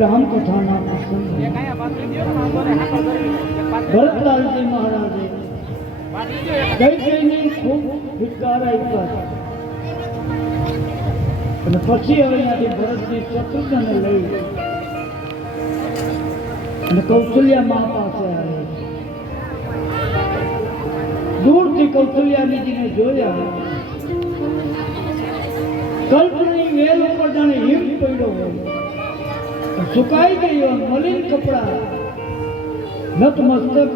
राम कथा ना भरतलाल जी महाराजे गई खूब धिक्कार आप्या પછી હવે ત્યાંથી ભરતજી શત્રુઘ્નને લઈ અને કૌશલ્યા મા પાસે આવે. દૂરથી કૌશલ્યાજીને જોયા. કલ્પની વેલ ઉપર જાણે હિમ પડ્યો હોય, સુકાઈ ગયો, મલિન કપડા, નતમસ્તક,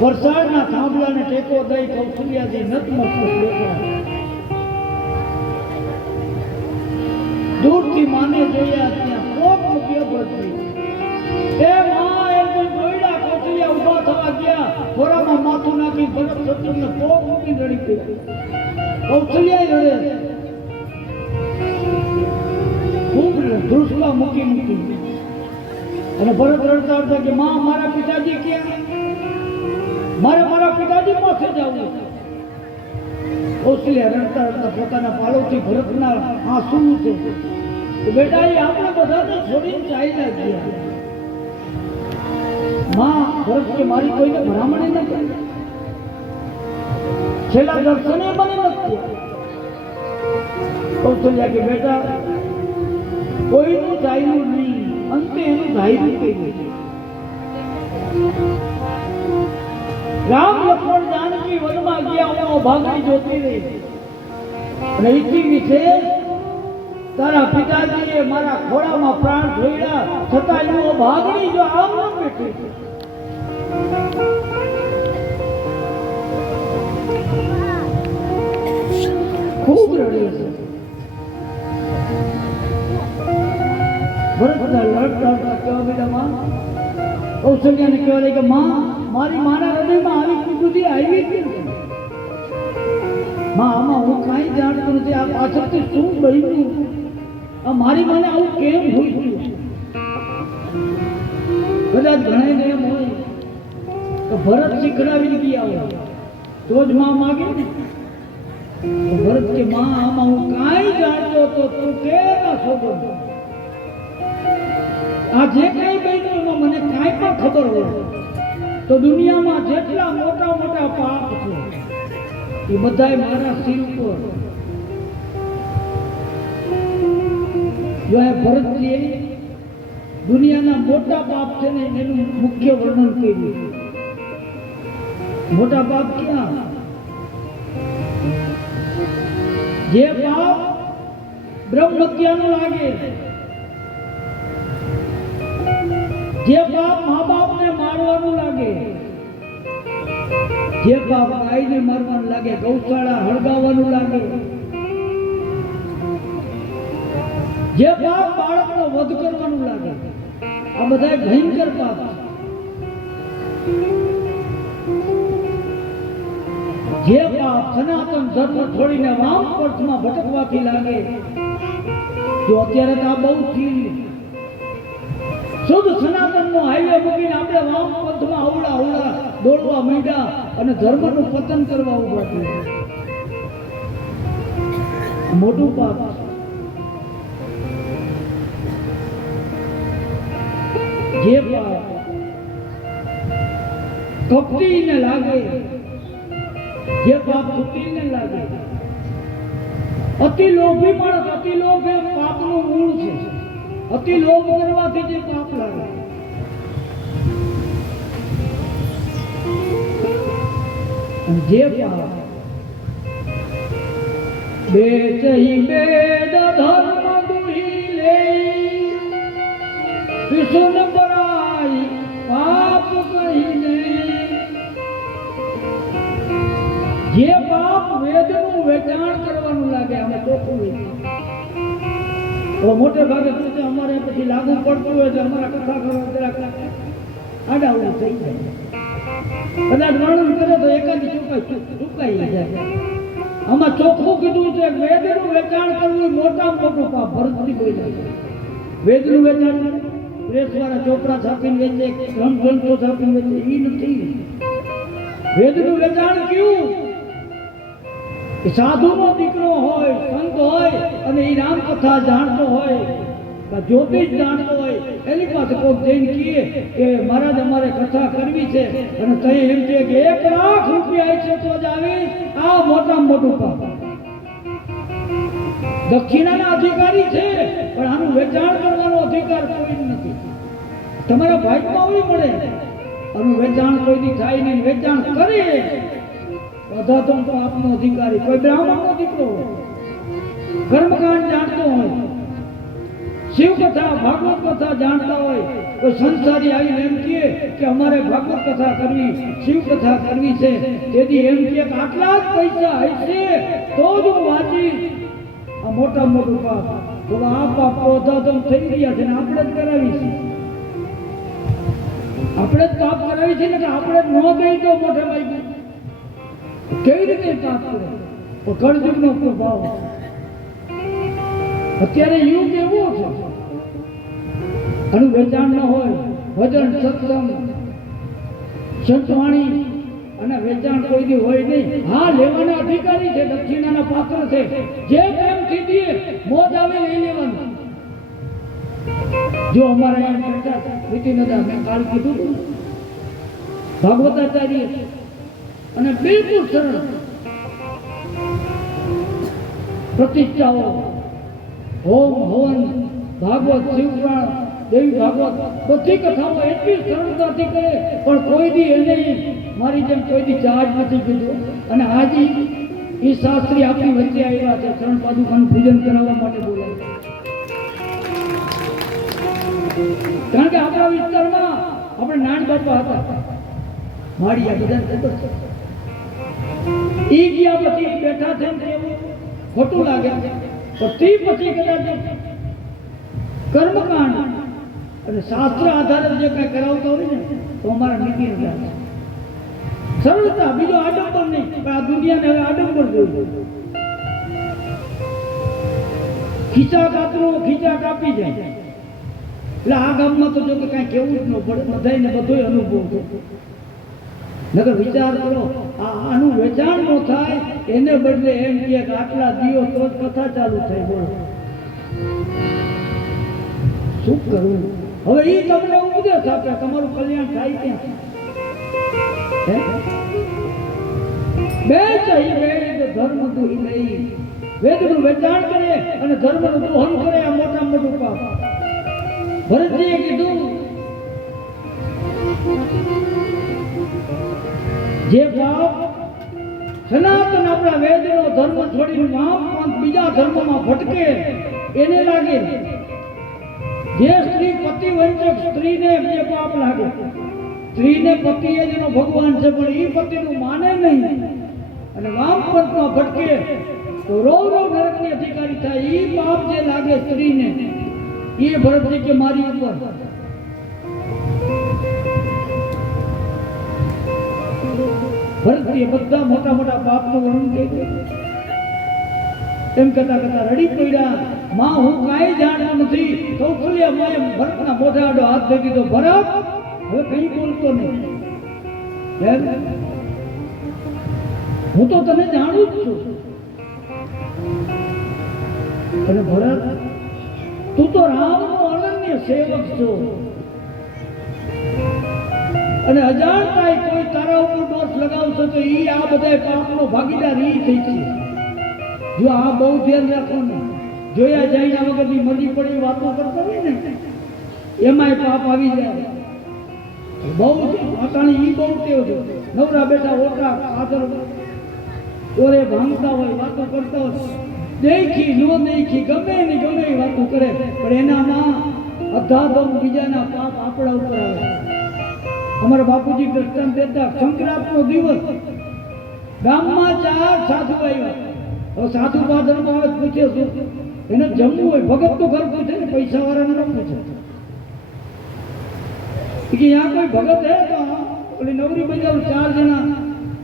વરસાદના થાંભલાને ટેકો દઈ કૌશલ્યાજી નતમસ્તક બેઠા. દૂરથી માને જોયા ત્યાં કોપ મૂક્યો ભરતી. એ માં એ કોઈ બોયડા કૌશલ્યા ઊભા થવા ગયા, ખોરામાં માથું નાખી ભરત શત્રુને કોપ મૂકી રડી પડ્યા. કૌશલ્યા રડે, ખૂબ ધ્રુસકા મૂકી અને ભરત રડતા રડતા કે માં મારા પિતાજી ક્યાં? મારા પિતાજી પાસે જવું. કૌશલ્યા રડતા રડતા પોતાના પાલોથી ભરતના આંસુ છે. બેટા એ આપણે બધાને છોડીને ચાલ્યા ગયા. માં ભરત કે મારી કોઈને ભલામણી નથી, છેલ્લા દર્શને મને નથી. કૌશલ્યા કે બેટા કોઈનું ધાર્યું નહીં, અંતે એનું ધાર્યું કહ્યું. રામ લક્ષ્મણ જાનકી વનમાં ગયા, હું ભાગની જોતી રહી. અને ઇતિ વિશેષ તારા પિતાજીએ મારા ખોળામાં પ્રાણ છોડ્યા, છતાં હું ભાગની જો આમ ન બેઠી. ખૂબ રડે છે. ભરતના લડતા કહેવા બેટા માં, કૌશલ્યાને કહેવા કે માં મારી મારા હૃદયમાં આવી બુદ્ધિ આવી જ નથી. માં આમાં હું કાંઈ જાણતો નથી. આ પાછળથી શું બન્યું? આ મારી મને આવું કેમ થયું? કદાચ ઘણા એમ હોય તો ભરત શીખડાવી ગયા હોય તો જ માં માગે ને. ભરત કે માં આમાં હું કાંઈ જાણતો તો તું કે ના શોધો. આ જે કઈ બન્યું એમાં મને કાંઈ પણ ખબર હોય તો દુનિયામાં જેટલા મોટા મોટા પાપ છે એ બધાય મારા સિર ઉપર. જો એ ભરતજીએ દુનિયાના મોટા પાપ છે ને એનું મુખ્ય વર્ણન કર્યું. મોટા પાપ ક્યાં? જે પાપ બ્રહ્મ હત્યાનું લાગે, જે પાપ મા બાપને મારવાનું લાગે, જે પાપ ગાયને મારવાનું લાગે, ગૌશાળા હળગાવવાનું લાગે, જે પાપ બાળકનો વધ કરવાનું લાગે, આ બધા ભયંકર પાપ. જે પાપ સનાતન ધર્મ છોડીને વામ પંથમાં ભટકવાથી લાગે, જો અત્યારે તો આ બહુ થી શુદ્ધ સનાતનનો હાઈવે મૂકીને આપણે વામ પંથમાં અવળા દોડવા માંડ્યા અને ધર્મનું પતન કરવા ઉભા થયા. મોટું પાપ. જે પાપ કપટીને લાગે, જે પાપ કપટીને લાગે, અતિ લોભી માણસ, અતિ લોભ એ પાપનું મૂળ છે. અતિ લોભ કરવાથી જે પાપ લાગે. જે પાપ બેચહી બેદ ધર્મ દુહી લે, વિષ્ણુ પરાઈ પાપ કહીને. જે પાપ વેદનું વેચાણ કરવાનું લાગે, અમે ચોખ્ખું તો મોટે ભાગે અમારે પછી લાગુ પડતું હોય તો અમારા કથા કરવા આડાવડું થઈ જાય. કદાચ વર્ણન કરે તો એકાદી ચૂકાઈ જાય. આમાં ચોખ્ખું કીધું છે વેદનું વેચાણ કરવું મોટામાં મોટું પાપ. ભરતજી બોલ્યા વેદનું વેચાણ પ્રેસવાળા ચોપડા છાપીને વેચે, ગ્રંથો છાપીને વેચે, એ નથી. વેદનું વેચાણ કયું? સાધુનો દીકરો હોય, સંત હોય અને એ રામકથા જાણતો હોય, જ્યોતિષ જાણતો હોય, એની પાસે કોઈ જઈને કહીએ કે મહારાજ અમારે કથા કરવી છે અને તઈ એમ છે કે 1 લાખ રૂપિયા છે તો જ આવીશ, આ મોટામાં મોટું પાપ. દક્ષિણાના અધિકારી છે પણ આનું વેચાણ કરવાનો અધિકાર કોઈ નથી. તમારા ભાઈમાં હોય મળે આનું વેચાણ કોઈથી થાય નહીં. વેચાણ કરે બધા તો આપનો અધિકારી. કોઈ બ્રાહ્મણનો દીકરો કર્મકાંડ જાણતો હોય, શિવ કથા ભાગવત કથા જાણતા હોય, કોઈ સંસારી આવીને એમ કહે કે અમારે ભાગવત કથા કરવી, શિવ કથા કરવી છે, તેથી એમ કે આટલા જ પૈસા હશે તો જ હું વાંચીશ, આ મોટા મોટું પાપ. તો આ પાપ ક્રોધાધમ થઈ ગયા છે ને આપણે જ કરાવીશું. આપણે જ પાપ કરાવી છે ને કે આપણે જ ન દઈ તો મોટે ભાઈ કેવી રીતે પાપ કરે? કળજુગનો પ્રભાવ. અત્યારે યુગ એવો છે આનું વેચાણ ન હોય, ભજન સત્સંગ સંતવાણી અને વેચાણ કોઈ દી હોય નહીં. હા, લેવાના અધિકારી છે, દક્ષિણાના પાત્ર છે, જે પ્રેમથી દે મોજ આવે લઈ લેવાનું. જો અમારે અહીંયા બેઠા રીતિનદા મેં કાલ કીધું ભાગવતાચાર્ય અને બિલકુલ સરળ પ્રતિષ્ઠાઓ, હોમ હવન, ભાગવત, શિવપુરાણ, દેવી ભાગવત, બધી કથાઓ એટલી સરળતાથી કરે પણ કોઈ દી એને મારી જેમ કોઈ દી ચાર્જ નથી કીધું. અને આજે એ શાસ્ત્રી આપણી વચ્ચે આવ્યા છે, ચરણ પાદુકાનું પૂજન કરાવવા માટે બોલાવ્યા. કારણ કે આપણા વિસ્તારમાં આપણે નાન બાપા હતા, માળિયા બધા ખબર છે. એ ગયા પછી બેઠા છે ને એવું ખોટું લાગે તો તે પછી કદાચ કર્મકાંડ અને શાસ્ત્ર આધારે જે કઈ કરાવતા હોય ને તો અમારા નીતિ સરળતા, બીજો આડંબર નહીં. પણ આ દુનિયાને હવે આડંબર જોયું. ખીચા કાતરો ખીચા કાપી જાય. એટલે આ ગામમાં તો જો કે કઈ કેવું જ ન પડે, બધાને બધો અનુભવ છે. નગર વિચાર કરો, આનું વેચાણ ન થાય એને બદલે એમ કે આટલા દિવસ તો કથા ચાલુ થઈ. બોલો શું કરવું? હવે એ તમને ઉપદેશ આપે, તમારું કલ્યાણ થાય ક્યાં? બે ધર્મ દુહી નહીં. વેદનું વેચાણ કરે અને ધર્મનું દોહન કરે, આ મોટા મોટું પાપ. ભરતજીએ કીધું જે પાપ સનાતન આપણા વેદનો ધર્મ છોડીને મહાપંથ બીજા ધર્મમાં ભટકે એને લાગે. જે સ્ત્રી પતિ વંચક સ્ત્રીને જે પાપ લાગે, સ્ત્રીને પતિ એ જેનો ભગવાન છે પણ એ પતિનું માને નહીં અને વામપંથમાં ભટકે તો રોવ રોવ નરકની અધિકારી થાય. એ પાપ જે લાગે સ્ત્રીને એ ભરતજી કે મારી ઉપર ભરતજીએ બધા મોટા મોટા પાપનું વર્ણન કર્યું. એમ કરતા કરતા રડી પડ્યા. માં હું કાંઈ જાણતો નથી. કૌશલ્યા માએ ભરતના મોઢા આડો હાથ દઈ દીધો. ભરત હવે કઈ બોલતો નહીં, હું તો તને જાણું જ છું. અને ભરત તું તો રામનો અનન્ય સેવક છો અને અજાણતા કોઈ તારા ઉપર દોષ લગાવશો તો એ આ બધા પાપનો ભાગીદાર ઈ થઈ છે. જો આ બહુ ધ્યાન રાખો ને, જોયા જાય વગરની મરજી પડી વાતો કરતા હોય ને એમાંય પાપ આવી જાય. બહુ અટાણી ઈ બહુ ટેવ છે. નવરા બેઠા ઓટા આદર ઓરે ભાંગતા હોય, વાતો કરતા હોય, દેખી નો દેખી ગમે ની ગમે વાતો કરે પણ એનામાં અધાધમ બીજાના પાપ આપણા ઉપર આવે. અમારા બાપુજી દ્રષ્ટાંત દેતા, સંક્રાંતનો દિવસ ગામમાં 4 સાધુ આવ્યા. હવે સાધુ પાદરમાં આવે પૂછે શું એને જમવું હોય, ભગત તો ઘર પૂછે ને, પૈસા વાળાને ન પૂછે. कि यहाँ कोई भगत है तो बोले नवरी बजाव 4 जना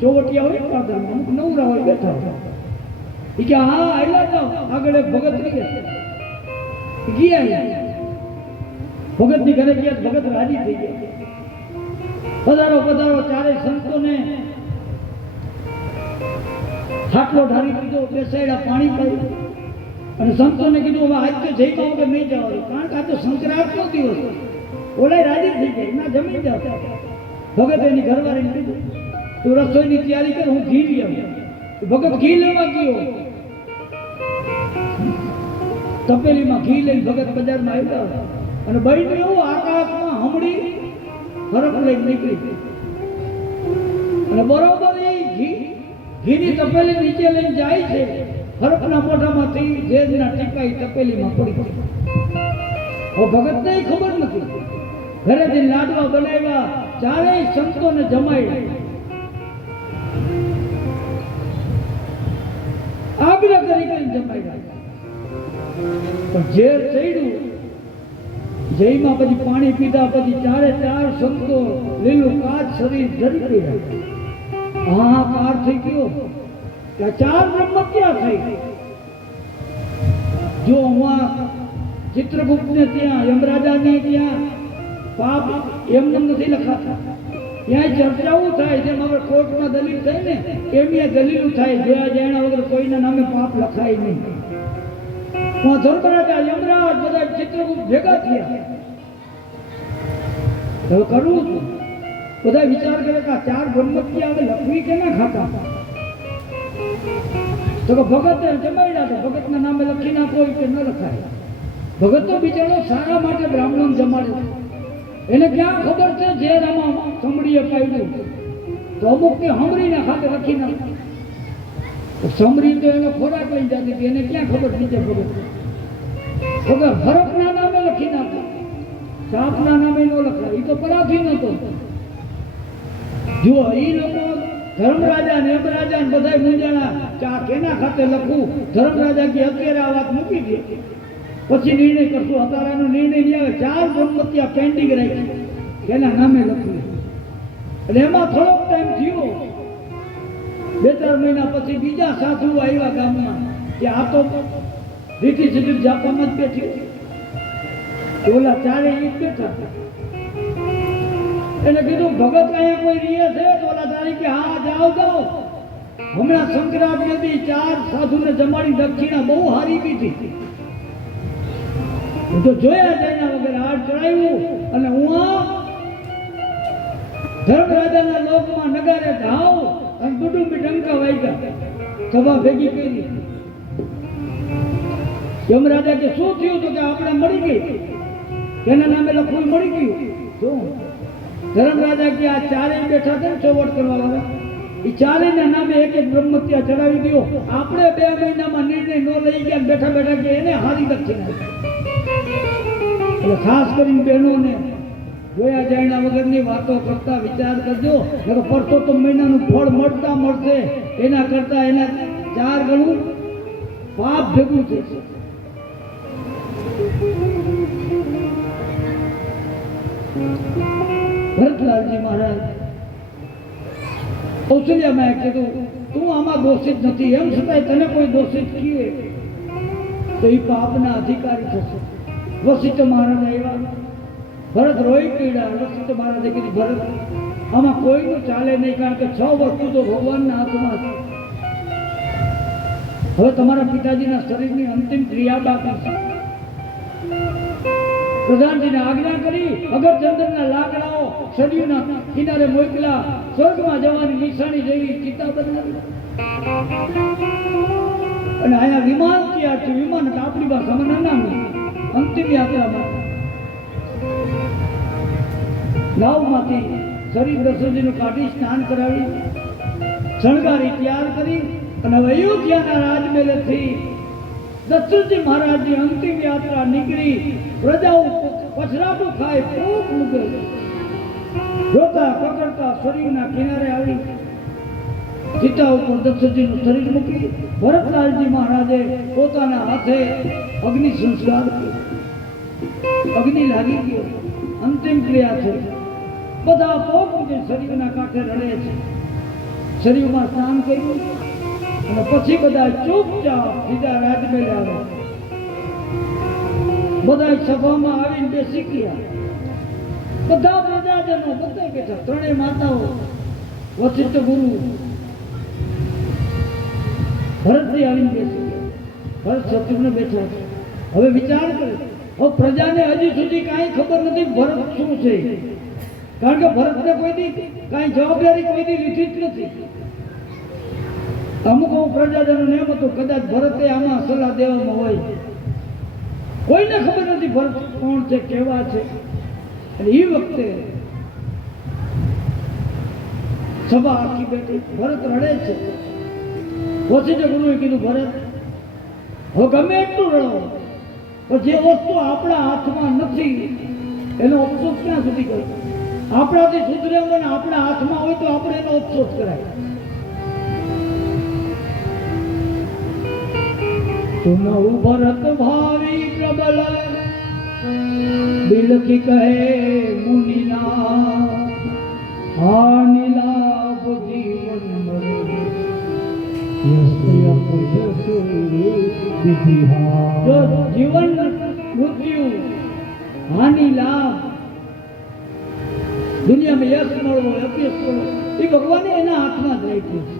ચોવટિયા હોય પાદરમાં નવરા હોય બેઠા હોય ઈ કે હા આયલા જાવ આગળ એક ભગત નીકળે ગયા ભગત ની ઘરે ગયા ભગત રાજી થઈ ગયા પધારો પધારો ચારે સંતોને ખાટલો ઢારી દીધો બેસાડ્યા પાણી પાયું અને સંતોને કીધું હવે આજ તો જઈ પાઉં કે નહીં જવાનું કારણ કે આ તો સંક્રાંતનો દિવસ ઓલાય રાજી થઈ જાય ના જમી જાવ ભગત એની ઘરવાળીને કીધું તું રસોઈની તૈયારી કર હું ઘી લઈ આવું ભગત ઘી લેવા ગયો તપેલીમાં ઘી લઈને ભગત બજારમાં આવ્યા અને બળીને એવું આકાશમાં હમણી હરફ લઈને નીકળી અને બરોબર એ ઘીની તપેલી નીચે લઈને જાય છે હરફના મોઢામાંથી ઝેરના ટીપા તપેલીમાં પડી હવે ભગતને ખબર નથી ઘરેથી લાડવા બનાવ્યા ચારેય સંતોને જમાડ્યા આગ્રહ કરી જમાડ્યા પણ ઝેર ચડ્યું જયમાં પછી પાણી પીધા પછી ચારે ચાર સંતો લીલું કાચ શરીર ધરી ગયા હાહાકાર થઈ ગયો કે ચાર બ્રહ્મત્યા થઈ જો હું ચિત્રગુપ્ત ને ત્યાં યમરાજા ને ત્યાં પાપ એમને નથી લખાતા ત્યાં ચર્ચાઓ થાય જેમ આપણે કોર્ટમાં દલીલ થાય ને એમ દલીલ થાય જોયા જાણ્યા વગર કોઈના નામે પાપ લખાય નહીં ધર્મરાજા યમરાજ બધા ચિત્રગુપ્ત ભેગા થયા હવે કરવું બધા વિચાર કરે કે આ ચાર બ્રહ્મત્યા હવે લખવી કે ના ખાતા તો કે ભગત જમાડ્યા તો ભગતના નામે લખી નાખો કે ન લખાય ભગત તો બિચારો સારા માટે બ્રાહ્મણ જમાડે એને ક્યાં ખબર છે જે આમાં સમડીએ પાડ્યું તો અમુક કે હમરીને ખાતે લખી નાખે સમરી તો એનો ખોરાક લઈ જતી હતી એને ક્યાં ખબર નીચે ભગત વગર હરફના નામે લખી નાખે સાપના નામે ન લખાય એ તો પરાથી નતો જો એ લોકો ધર્મરાજા ને યમરાજા ને બધા મુંજાણા કે આ કેના ખાતે લખવું ધર્મરાજા કે અત્યારે આ વાત મૂકી દે પછી નિર્ણય કરશું અત્યારનો નિર્ણય નહીં આવે ચાર બ્રહ્મત્યા પેન્ડિંગ રાખી એના નામે લખવું અને એમાં થોડોક ટાઈમ થયો 2-4 મહિના પછી બીજા સાધુ આવ્યા ગામમાં કે આ તો રીતિ સીધી જાપામાં જ બેઠી ઓલા ચારે ઈ બેઠા એને કીધું ભગત અહીંયા કોઈ રીએ છે તો ઓલા તારી કે હા જાઓ જાઓ હમણાં સંક્રાંત નદી 4 સાધુને જમાડી દક્ષિણા બહુ હારી દીધી તો જોયા જાય વગર હાથ ચડાવ્યું અને હું ધર્મરાજાના લોકમાં નગારે ધાવ અને કુટુંબી ડંકા વાગ્યા સભા ભેગી કરી યમરાજા કે શું થયું તો કે આપણે મળી ગઈ તેના નામે લખવું મળી ગયું શું ધર્મરાજા કે આ ચારેય બેઠા છે ચોવટ કરવા વાળા એ ચારેયના નામે એક એક બ્રહ્મત્યા ચડાવી દો આપણે 2 મહિનામાં નિર્ણય ન લઈ ગયા બેઠા બેઠા કે એને હારી દક્ષિણા એટલે ખાસ કરીને બહેનોને જોયા જાણ્યા વગરની વાતો કરતા વિચાર કરજો પરસો તો મહિનાનું ફળ મળતા મળશે એના કરતા એના 4 ગણું પાપ ભેગું થશે ભરતલાલજી મહારાજ કૌશલ્યામાં કીધું તું આમાં દોષિત નથી એમ છતાંય તને કોઈ દોષિત કીએ તો એ પાપના અધિકારી થશે વશિષ્ઠ મહારાજ આવ્યા ભરત રોઈ પીડા વશિષ્ઠ મહારાજે કીધું ભરત આમાં કોઈનું ચાલે નહીં કારણ કે 6 વસ્તુ તો ભગવાનના હાથમાં છે હવે તમારા પિતાજીના શરીરની અંતિમ ક્રિયા બાકી છે પ્રધાનજીને આજ્ઞા કરી અગરચંદ્રના લાકડાઓ સદીના કિનારે મોકલા સ્વર્ગમાં જવાની નિશાની જેવી ચિત્તા બનાવી અને અહીંયા વિમાન ક્યાં છે વિમાન આપણી ભાષામાં નાના અંતિમ યાત્રામાં ગાવમાંથી શરીર દશરથજીનું કાઢી સ્નાન કરાવી શણગારી તૈયાર કરી અને અયોધ્યાના રાજમહેલથી દશરથજી મહારાજની અંતિમ યાત્રા નીકળી પ્રજાઓ પછડાટો ખાય ખૂબ મૂકે રોતા કકડતા શરીરના કિનારે આવી ચિતા ઉપર દશરથજીનું શરીર મૂકી ભરતલાલજી મહારાજે પોતાના હાથે અગ્નિ સંસ્કાર કર્યો અગ્નિ લાગી ગયો અંતિમ ક્રિયા છે બધા પોક મૂકી શરીરના કાંઠે રડે છે. શરીરમાં સ્નાન કર્યું અને પછી બધા ચૂપચાપ સીધા રાજમહેલ આવે. બધા સભામાં આવીને બેસી ગયા. બધા પ્રજાજનો બધા બેઠા, ત્રણેય માતાઓ, વશિષ્ઠ ગુરુ, ભરતજી આવીને બેસી ગયા. ભરત શત્રુઘ્ન બેઠા છે. હવે વિચાર કરે, હવે પ્રજાને હજી સુધી કાંઈ ખબર નથી ભરત શું છે, કારણ કે ભરતને કોઈ કાંઈ જવાબદારી કોઈ લીધી જ નથી. અમુક પ્રજાજનોને એમ હતું કદાચ ભરતે આમાં સલાહ દેવામાં હોય. કોઈને ખબર નથી ભરત કોણ છે, કેવા છે. અને એ વખતે સભા આખી બેઠી, ભરત રડે છે. વશિષ્ઠ ગુરુએ કીધું, ભરત હવે ગમે એટલું રડો, પણ જે વસ્તુ આપણા હાથમાં નથી એનો અફસોસ ક્યાં સુધી કરો? આપણાથી સુધરે અને આપણા હાથમાં હોય તો આપણે એનો અફસોસ કરાય. સુનઉ ભરત ભાવી પ્રબલ બિલખી કહે મુનિના, હાનિ લાભ જીવન જો જીવન મૃત્યુ હાનિ લાભ દુનિયામાં યશ મળવો અપયશ મળવો એ ભગવાને એના હાથમાં જ રાખ્યું છે.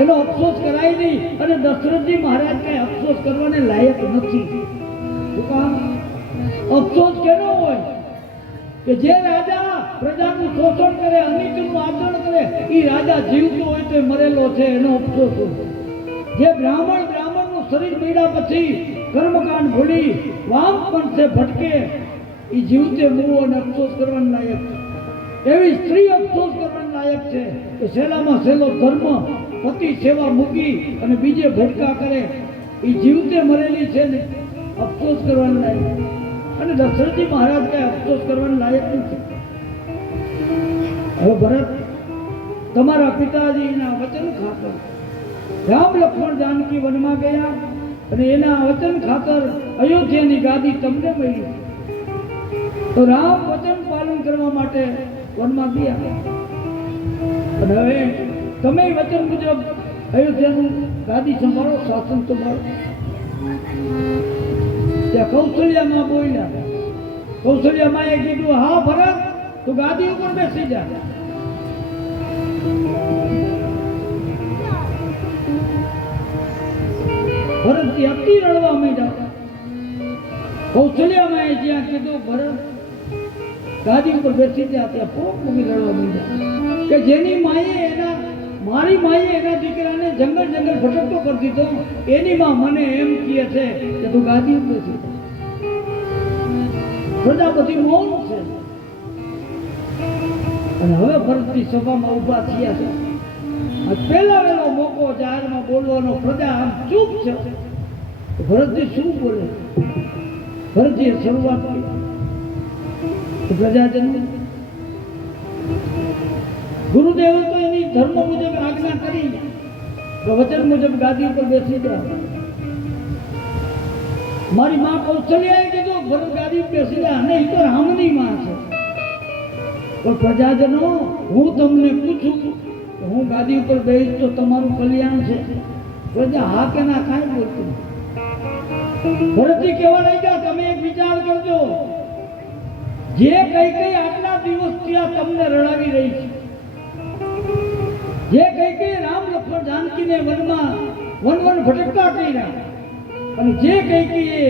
એનો અફસોસ કરાય નહીં. અને દશરથજી મહારાજ કઈ અફસોસ કરવાને લાયક નથી. શું કામ? અફસોસ કેનો હોય કે જે રાજા પ્રજાનું શોષણ કરે, અનિતિનું આચરણ કરે, એ રાજા જીવતો હોય તો મરેલો છે એનો અફસોસ હોય. જે બ્રાહ્મણનું શરીર મળ્યા પછી કર્મકાંડ ભૂલી વામ પંથે ભટકે, એ જીવતે મૂવો અને અફસોસ કરવાનું લાયક છે. એવી સ્ત્રી અફસોસ કરવાનું લાયક છે કે સહેલામાં સહેલો ધર્મ પતિ સેવા મૂકી અને બીજે ભટકા કરે, એ જીવતે મરેલી છે ને અફસોસ કરવાનું લાયક. અને દશરથજી મહારાજ કઈ અફસોસ કરવાનું લાયક નથી. હવે ભરત તમારા પિતાજીના વચન ખાતર રામ લક્ષ્મણ જાનકી વનમાં ગયા અને એના વચન ખાતર અયોધ્યાની ગાદી તમને મળી. તો રામ વચન પાલન કરવા માટે વનમાં ગયા અને હવે તમે વચન મુજબ અયોધ્યાનું ગાદી સંભાળો, શાસન સંભાળો. ત્યાં કૌશલ્યામાં બોલ્યા. કૌશલ્યામાં એ કીધું, હા ભરત તું ગાદી ઉપર બેસી જા. ભરતજી અતિ રડવા માંડ્યા. કૌશલ્યામાં એ જ્યાં કીધું ભરત ગાદી ઉપર બેસી ગયા, ત્યાં પોક મૂકી રડવા માંડ્યા કે જેની માએ મારી માએ એના દીકરાને જંગલ ભટકતો કરી દીધો, એની માં મને એમ કહે છે કે તું ગાદી ઉપર બેસી જા. પ્રજા બધી મૌન છે. અને હવે ભરતની સભામાં ઉભા થયા છે. પહેલા વેલો મોકો જાહેરમાં બોલવાનો, પ્રજા આમ ચૂપ છે. ભરતજી શું બોલે? ભરતજીએ શરૂઆત કરી, પ્રજાજનો ગુરુદેવ તો એની ધર્મ મુજબ આજ્ઞા કરી, વચન મુજબ ગાદી ઉપર બેસી જા. મારી માં કૌશલ્યાએ કીધું ભરત ગાદી ઉપર બેસી જા, અને એ તો રામની માં છે. પણ પ્રજાજનો હું તમને પૂછું કે હું ગાદી ઉપર બેસીશ તો તમારું કલ્યાણ છે? પ્રજા હા કે ના કાંઈ બોલતું. ભરતજી કેવા લઈ ગયા, તમે એક વિચાર કરજો. જે કઈ આટલા દિવસ ત્યાં તમને રડાવી રહી છે, જે કઈ રામ લક્ષ્મણ જાનકીને વન ભટકતા કર્યા, અને જે કઈ એ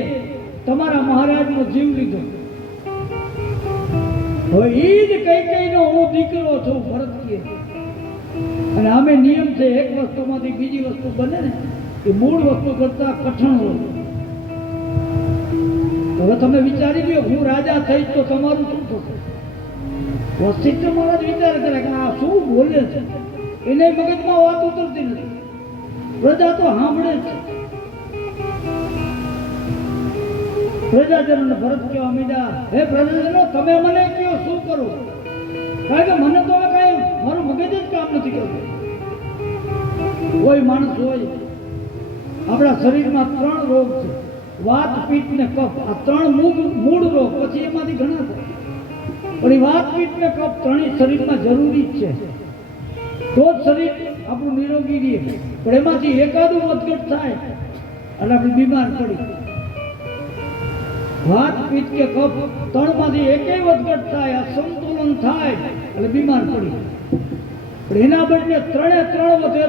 તમારા મહારાજનો જીવ લીધો, હવે એ જ કઈ નો હું દીકરો છું. ભરત કહે, અને આમે નિયમ છે એક વસ્તુમાંથી બીજી વસ્તુ બને ને એ મૂળ વસ્તુ કરતા કઠણ હોય. હવે તમે વિચારી લો, હું રાજા થઈશ તો તમારું શું થશે? વશિષ્ઠ મહારાજ વિચાર કરે કે આ શું બોલે છે, એને મગજમાં વાત ઉતરતી નથી. પ્રજા તો સાંભળે છે. પ્રજાજનોને ભરત કહેવા માંડ્યા, હે પ્રજાજનો તમે મને કહો શું કરું? કારણ કે મને તો હવે કઈ મારું મગજ જ કામ નથી કરતું. કોઈ માણસ હોય, આપણા શરીરમાં 3 રોગ છે, વાત, પિત્ત ને કફ. આ 3 મૂળ રોગ, પછી એમાંથી ઘણા થાય. પણ એ વાત પીઠ ને કફ ત્રણેય શરીરમાં જરૂરી જ છે, તો જ શરીર આપણું નિરોગી રહે. પણ એમાંથી એકાદું વધઘટ થાય અને આપણે બીમાર પડી. વાત પીઠ કે કફ ત્રણમાંથી એકેય વધઘટ થાય, અસંતુલન થાય એટલે બીમાર પડી. પણ એના બદલે ત્રણે ત્રણ વધે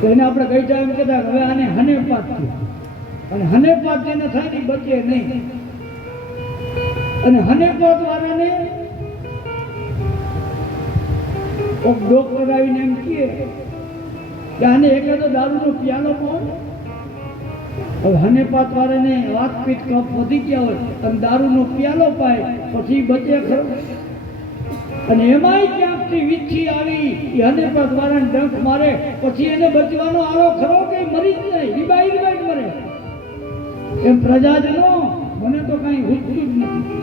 તો એને આપણે કહી જાય એમ કહેતા હવે આને હનેપાત થયું, અને હનેપાત જેને થાય ને બચે નહીં. અને હનેપાત વાળાને ડોક્ટર આવીને એમ કહે કે આને એકાદો દારૂનો પ્યાલો પણ. હવે હનેપાત વાળાને વાત પીઠ કફ વધી ગયા હોય અને દારૂનો પ્યાલો પાય પછી બચે ખરો? અને એમાંય ક્યાંકથી વીછી આવી એ હનેપાત વાળાને ડંખ મારે પછી એને બચવાનો આરો ખરો કે મરી જ નહીં, રીબાઈ મરે. એમ પ્રજાજનો મને તો કઈ હુજતું જ નથી.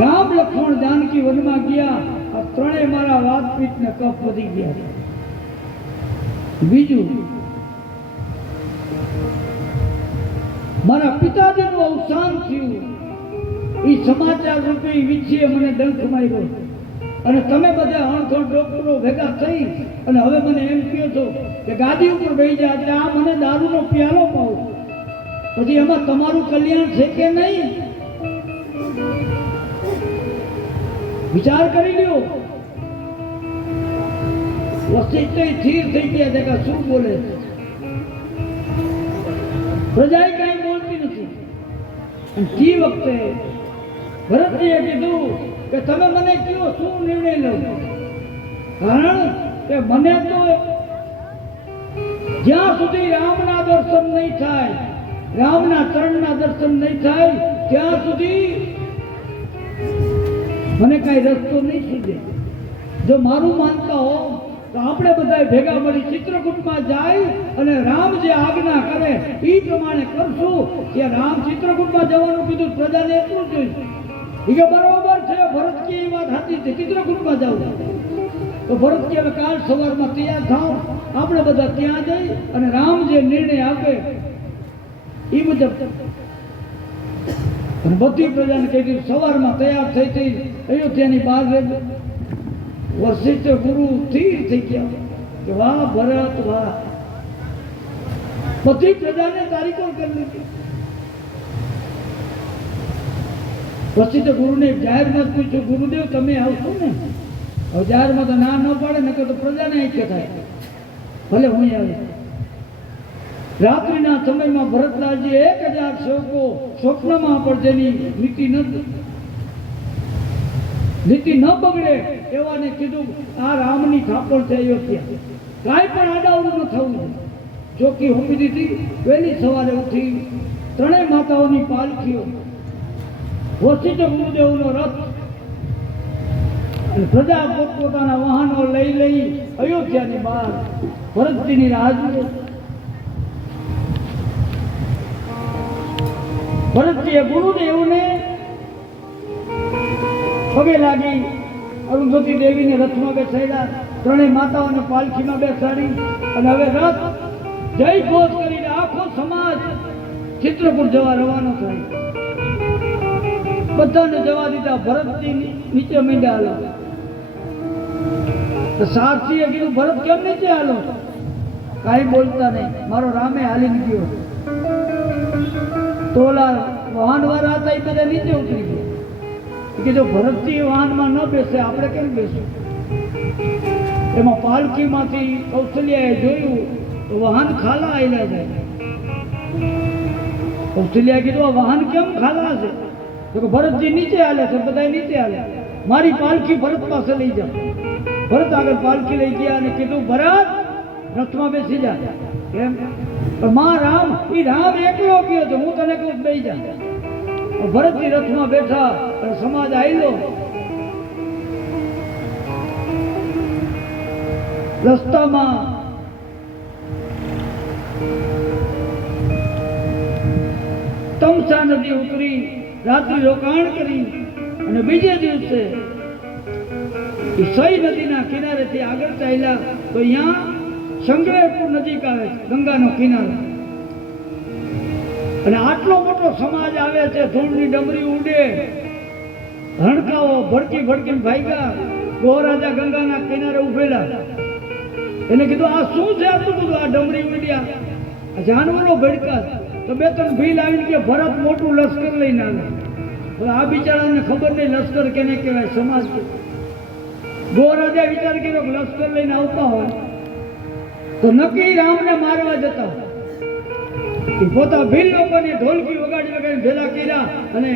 રામ લક્ષ્મણ જાનકી વનમાં ગયા, આ ત્રણેય મારા વાત પીઠ ને કફ વધી ગયા. બીજું, મારા પિતાજીનું અવસાન થયું, એ સમાચાર રૂપે વીછીએ મને ડંખ માર્યો. અને તમે બધા અણથોડ ડોક્ટરો ભેગા થઈ અને હવે મને એમ કહો છો કે ગાદી ઉપર બેસી જાય એટલે આ મને દારૂનો પ્યાલો પાવ, પછી એમાં તમારું કલ્યાણ છે કે નહીં? વિચાર કરી લ્યો. વસિષ્ઠ સ્થિર થઈ ગયા છે કે શું બોલે. પ્રજા કઈ બોલતી નથી. અને તે વખતે ભરતજીએ કીધું કે તમે મને કયો શું નિર્ણય લો, કારણ કે મને તો જ્યાં સુધી રામના દર્શન નહીં થાય, રામના ચરણના દર્શન નહીં થાય ત્યાં સુધી મને કઈ રસ્તો નહીં સૂજે. જો મારું માનતા હો તો આપણે બધા ભેગા મળી ચિત્રકૂટમાં જાય અને રામ જે આજ્ઞા કરે એ પ્રમાણે કરશું. કે રામ ચિત્રકૂટમાં જવાનું કીધું, પ્રજાને એટલું જોઈશું કે બરોબર છે, ભરત કે એ વાત સાચી છે, ચિત્રકૂટમાં જવું. તો ભરત કે કાલ સવારમાં તૈયાર થાવ, આપણે બધા ત્યાં જઈ અને રામ જે નિર્ણય આપે એ મુજબ. અને બધી પ્રજાને કહી દીધું સવારમાં તૈયાર થઈ અયોધ્યાની બહાર રહેજો. વશિષ્ઠ ગુરુ સ્થિર થઈ ગયા કે વાહ ભરત વાહ. બધી પ્રજાને તારીખો કરી લીધી. વશિષ્ઠ ગુરુને જાહેરમાં પૂછ્યું, ગુરુદેવ તમે આવશો ને? હવે જાહેરમાં તો ના ન પાડે ને તો પ્રજાને ઈચ્છા થાય, ભલે હું આવી. રાત્રિના સમયમાં ભરતલાલજી 1000 સેવકો સ્વપ્નમાં પણ જેની નીતિ ન બગડે એવાને કીધું આ રામની થાપણ છે અયોધ્યા, કાંઈ પણ આડાવડું ન થવું. ચોકી હોમી દીધી. વહેલી સવારે ઉઠી ત્રણેય માતાઓની પાલખીઓ, વશિષ્ઠ ગુરુદેવનો રથ અને પ્રજા પોતપોતાના વાહનો લઈ અયોધ્યાની બહાર ભરતજીની રાહ જુએ. ભરતજીએ ગુરુદેવને પગે લાગી, અરુંધતી દેવીને રથમાં બેસાડ્યા, ત્રણેય માતાઓને પાલખીમાં બેસાડી અને હવે રથ જય ઘોષ કરીને આખો સમાજ ચિત્રકૂટ જવા રવાનો થાય. બધાને જવા દીધા. ભરતજી નીચે મીંડ્યા હાલો. તો સારથીએ કીધું ભરત કેમ નીચે હાલો? કાંઈ બોલતા નહીં. મારો રામે હાલીને ગયો. તો ઓલા વાહન વાળા હતા એ બધા નીચે ઉતરી ગયા. કીધું ભરતજી વાહનમાં ન બેસે, આપણે કેમ બેસું? એમાં પાલખીમાંથી કૌશલ્યાએ જોયું તો વાહન ખાલા આવેલા જાય. કૌશલ્યાએ કીધું આ વાહન કેમ ખાલા છે? તો ભરતજી નીચે હાલે છે, બધા નીચે હાલે. મારી પાલખી ભરત પાસે લઈ જાઓ. ભરત આગળ પાલખી લઈ ગયા અને કીધું ભરત રથમાં બેસી જા. કેમ? માં રામ, એ રામ એકલો ગયો છે, હું તને કહું બેસી જા. ભરતજી રથમાં બેઠા અને સમાજ આવેલો. રસ્તામાં તમસા નદી ઉતરી, રાત્રિ રોકાણ કરી અને બીજે દિવસે સઈ નદીના કિનારેથી આગળ ચાલ્યા તો અહીંયા સંગ્રહપુર નજીક આવે છે, ગંગાનો કિનારો. અને આટલો મોટો સમાજ આવે છે, ધૂળની ડમરી ઉડે હણકાઓ ભડકી ભડકીને ભાગ્યા. ગોરાજા ગંગાના કિનારે ઉભેલા. એને કીધું આ શું છે આટલું બધું? આ ડમરી મીડિયા, આ જાનવરો ભડકા. તો બે ત્રણ ભીલ આવીને કે ભરત મોટું લશ્કર લઈને આવે. હવે આ બિચારાને ખબર નહીં લશ્કર કેને કહેવાય, સમાજ કે. ગોરાજા વિચાર કર્યો કે લશ્કર લઈને આવતા હોય તો નક્કી રામને મારવા જતા હોય. પોતા ભીલ લોકોને ઢોલકી વગાડી વગાડી ભેલા કર્યા અને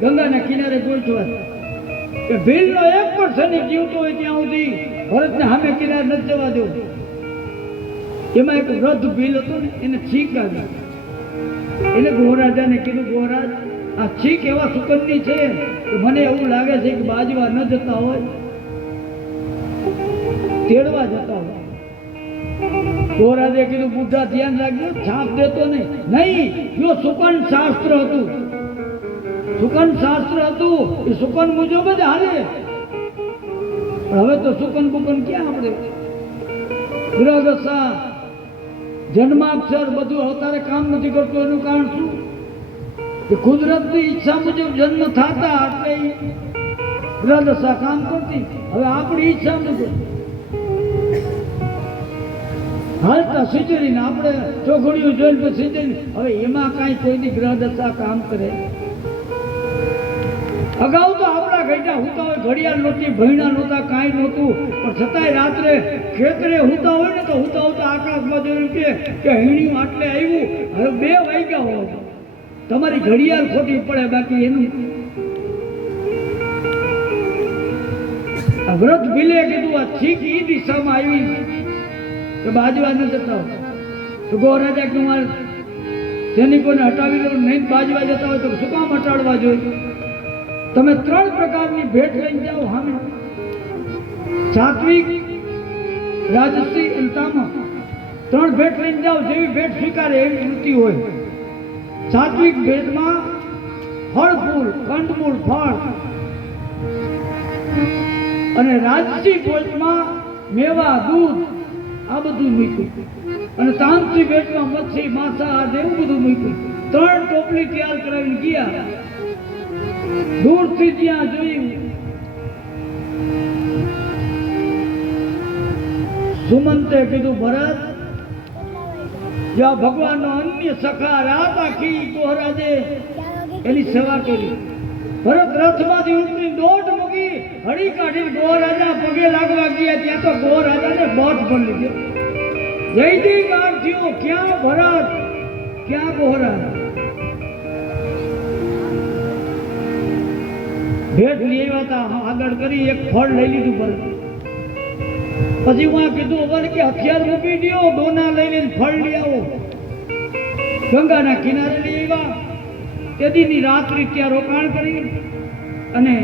ગંગાના કિનારે પહોંચવા. કે ભીલનો એક પણ સૈનિક જીવતો હોય ત્યાં સુધી ભરતને સામે કિનારે નથી જવા દેવું. એમાં એક વૃદ્ધ ભીલ હતો ને, એને છીંક આવી. એને ગોરાજાને કીધું, ગોરાજ આ છીંક એવા સુગંધી છે કે મને એવું લાગે છે કે બાજવા ન જતા હોય, તેડવા જતા હોય. ગોરાજે કીધું, બુઢા ધ્યાન રાખજો, છાપ દેતો નહીં. નહીં, જો સુકન શાસ્ત્ર હતું, સુકન શાસ્ત્ર હતું, એ સુકન મુજબ જ હાલે. હવે તો સુકન બુકન ક્યાં આપણે? ગ્રહદશા, જન્માક્ષર બધું અવતારે કામ નથી કરતું. એનું કારણ શું? કે કુદરતની ઈચ્છા મુજબ જન્મ થતા એટલે ગ્રહદશા કામ કરતી. હવે આપણી ઈચ્છા મુજબ હાલતા સિંચરીને આપણે ચોઘડિયું જોઈને તો સિંચરી. હવે એમાં કાંઈ કોઈની ગ્રહદશા કામ કરે? અગાઉ તો આપણા ગઈડા હુતા હોય, ઘડિયાળ નહોતી, ભૈણા નહોતા, કાંઈ નહોતું, પણ છતાંય રાત્રે ખેતરે હુતા હોય ને તો હુતા હુતા આકાશમાં જોયું કે હીણિયું આટલે આવ્યું. હવે 2 વાગ્યા હોય, તમારી ઘડિયાળ ખોટી પડે. બાકી એનું વ્રત ભીલે કીધું, આ છીક ઈ દિશામાં આવી કે બાજવા ન જતા હોય. તો ગોરાજા કે મારે સૈનિકોને હટાવી લો, નહીં બાજવા જતા હોય તો શું કામ હટાડવા જોઈએ? તમે 3 પ્રકારની ભેટ લઈને જાઓ સામે, સાત્વિક, રાજસી અને તામસ. 3 ભેટ લઈને જાઓ, જેવી ભેટ સ્વીકારે એવી વૃત્તિ હોય. સાત્વિક ભેટમાં ફળ ફૂલ, કંદમૂળ, ફળ, અને રાજસી ભેટમાં મેવા, દૂધ, આ બધું મૂક્યું. અને તામસી ભેટમાં મચ્છી, માંસાહાર એવું બધું મૂક્યું. 3 ટોપલી તૈયાર કરાવીને ગયા. દૂરથી જ્યાં જોયું સુમંતે કીધું, ભરત જ્યાં ભગવાનનો અન્ય સખા રાત આખી ગોરાજે એની સેવા કરી. ભરત રથમાંથી ઉતરી દોટ મૂકી, હળી કાઢી ગોરાજા પગે લાગવા ગયા. ત્યાં તો ગોરાજાને બોટ પણ લીધો. જયદી ગાઢ થયો, ક્યાં ભરત, ક્યાં ગોરા. ભેટ લઈ આવ્યા હતા, આગળ કરી એક ફળ લઈ લીધું ભરત. પછી હું કીધું અમારે કે હથિયાર મૂકી દો, દોના લઈ લઈને ફળ લઈ આવો. ગંગાના કિનારે લઈ આવ્યા. તેદીની રાત્રિ ત્યાં રોકાણ કરી અને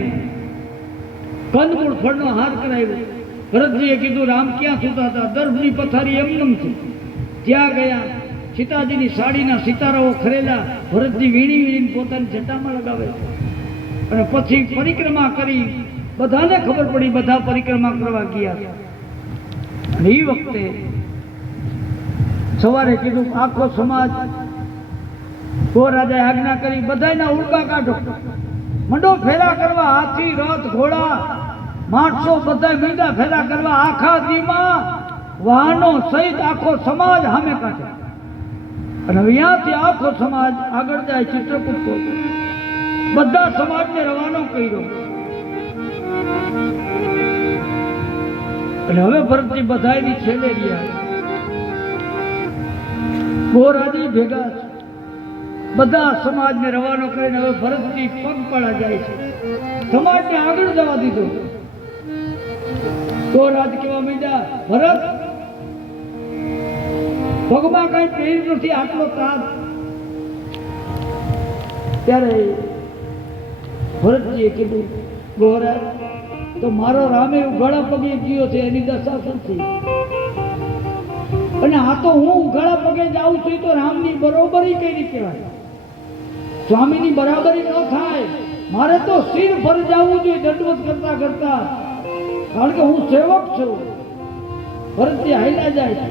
કંદમૂળ ફળનો હાર કરાવ્યો. ભરતજીએ કીધું, રામ ક્યાં સૂતા હતા? દર્ભની પથારી એમનેમ છે. ત્યાં ગયા, સીતાજીની સાડીના સિતારાઓ ખરેલા. ભરતજી વીણી વીણીને પોતાની જટામાં લગાવે અને પછી પરિક્રમા કરી. બધાને ખબર પડી, બધા પરિક્રમા કરવા ગયા. અને એ વખતે સવારે કીધું, આખો સમાજ, ગોરાજાએ આજ્ઞા કરી, બધાના ઉડકા કાઢો, મંડો ફેરા કરવા. હાથી, રથ, ઘોડા, માણસો બધા મીંડા ફેરા કરવા. આખા દીમાં વાહનો સહિત આખો સમાજ સામે કાઢે. અને અહીંયાથી આખો સમાજ આગળ જાય ચિત્રકૂટ પહોંચે. બધા સમાજને રવાનો કર્યો. અને હવે ભરતજી બધાયની છેલ્લે રહ્યા. ગોરાજી ભેગા છે. બધા સમાજને રવાનો કરીને હવે ભરતજી પગપાળા જાય છે. સમાજને આગળ જવા દીધો. ગોરાજ કેવા માંડ્યા, ભરત પગમાં કઈ પહેરી નથી, આટલો તાપ. ત્યારે ભરતજીએ કીધું, ગોરાજ તો મારો રામે ઉઘાડા પગે ગયો છે, એની દશા શું છે? અને આ તો હું ઉઘાડા પગે જાઉં છું તો રામની બરોબરી કઈ રીતે કહેવાય? સ્વામીની બરાબરી ન થાય. મારે તો શિર પર જવું જોઈએ દંડવત કરતા કરતા, કારણ કે હું સેવક છું. ભરતજી હાલ્યા જાય છે.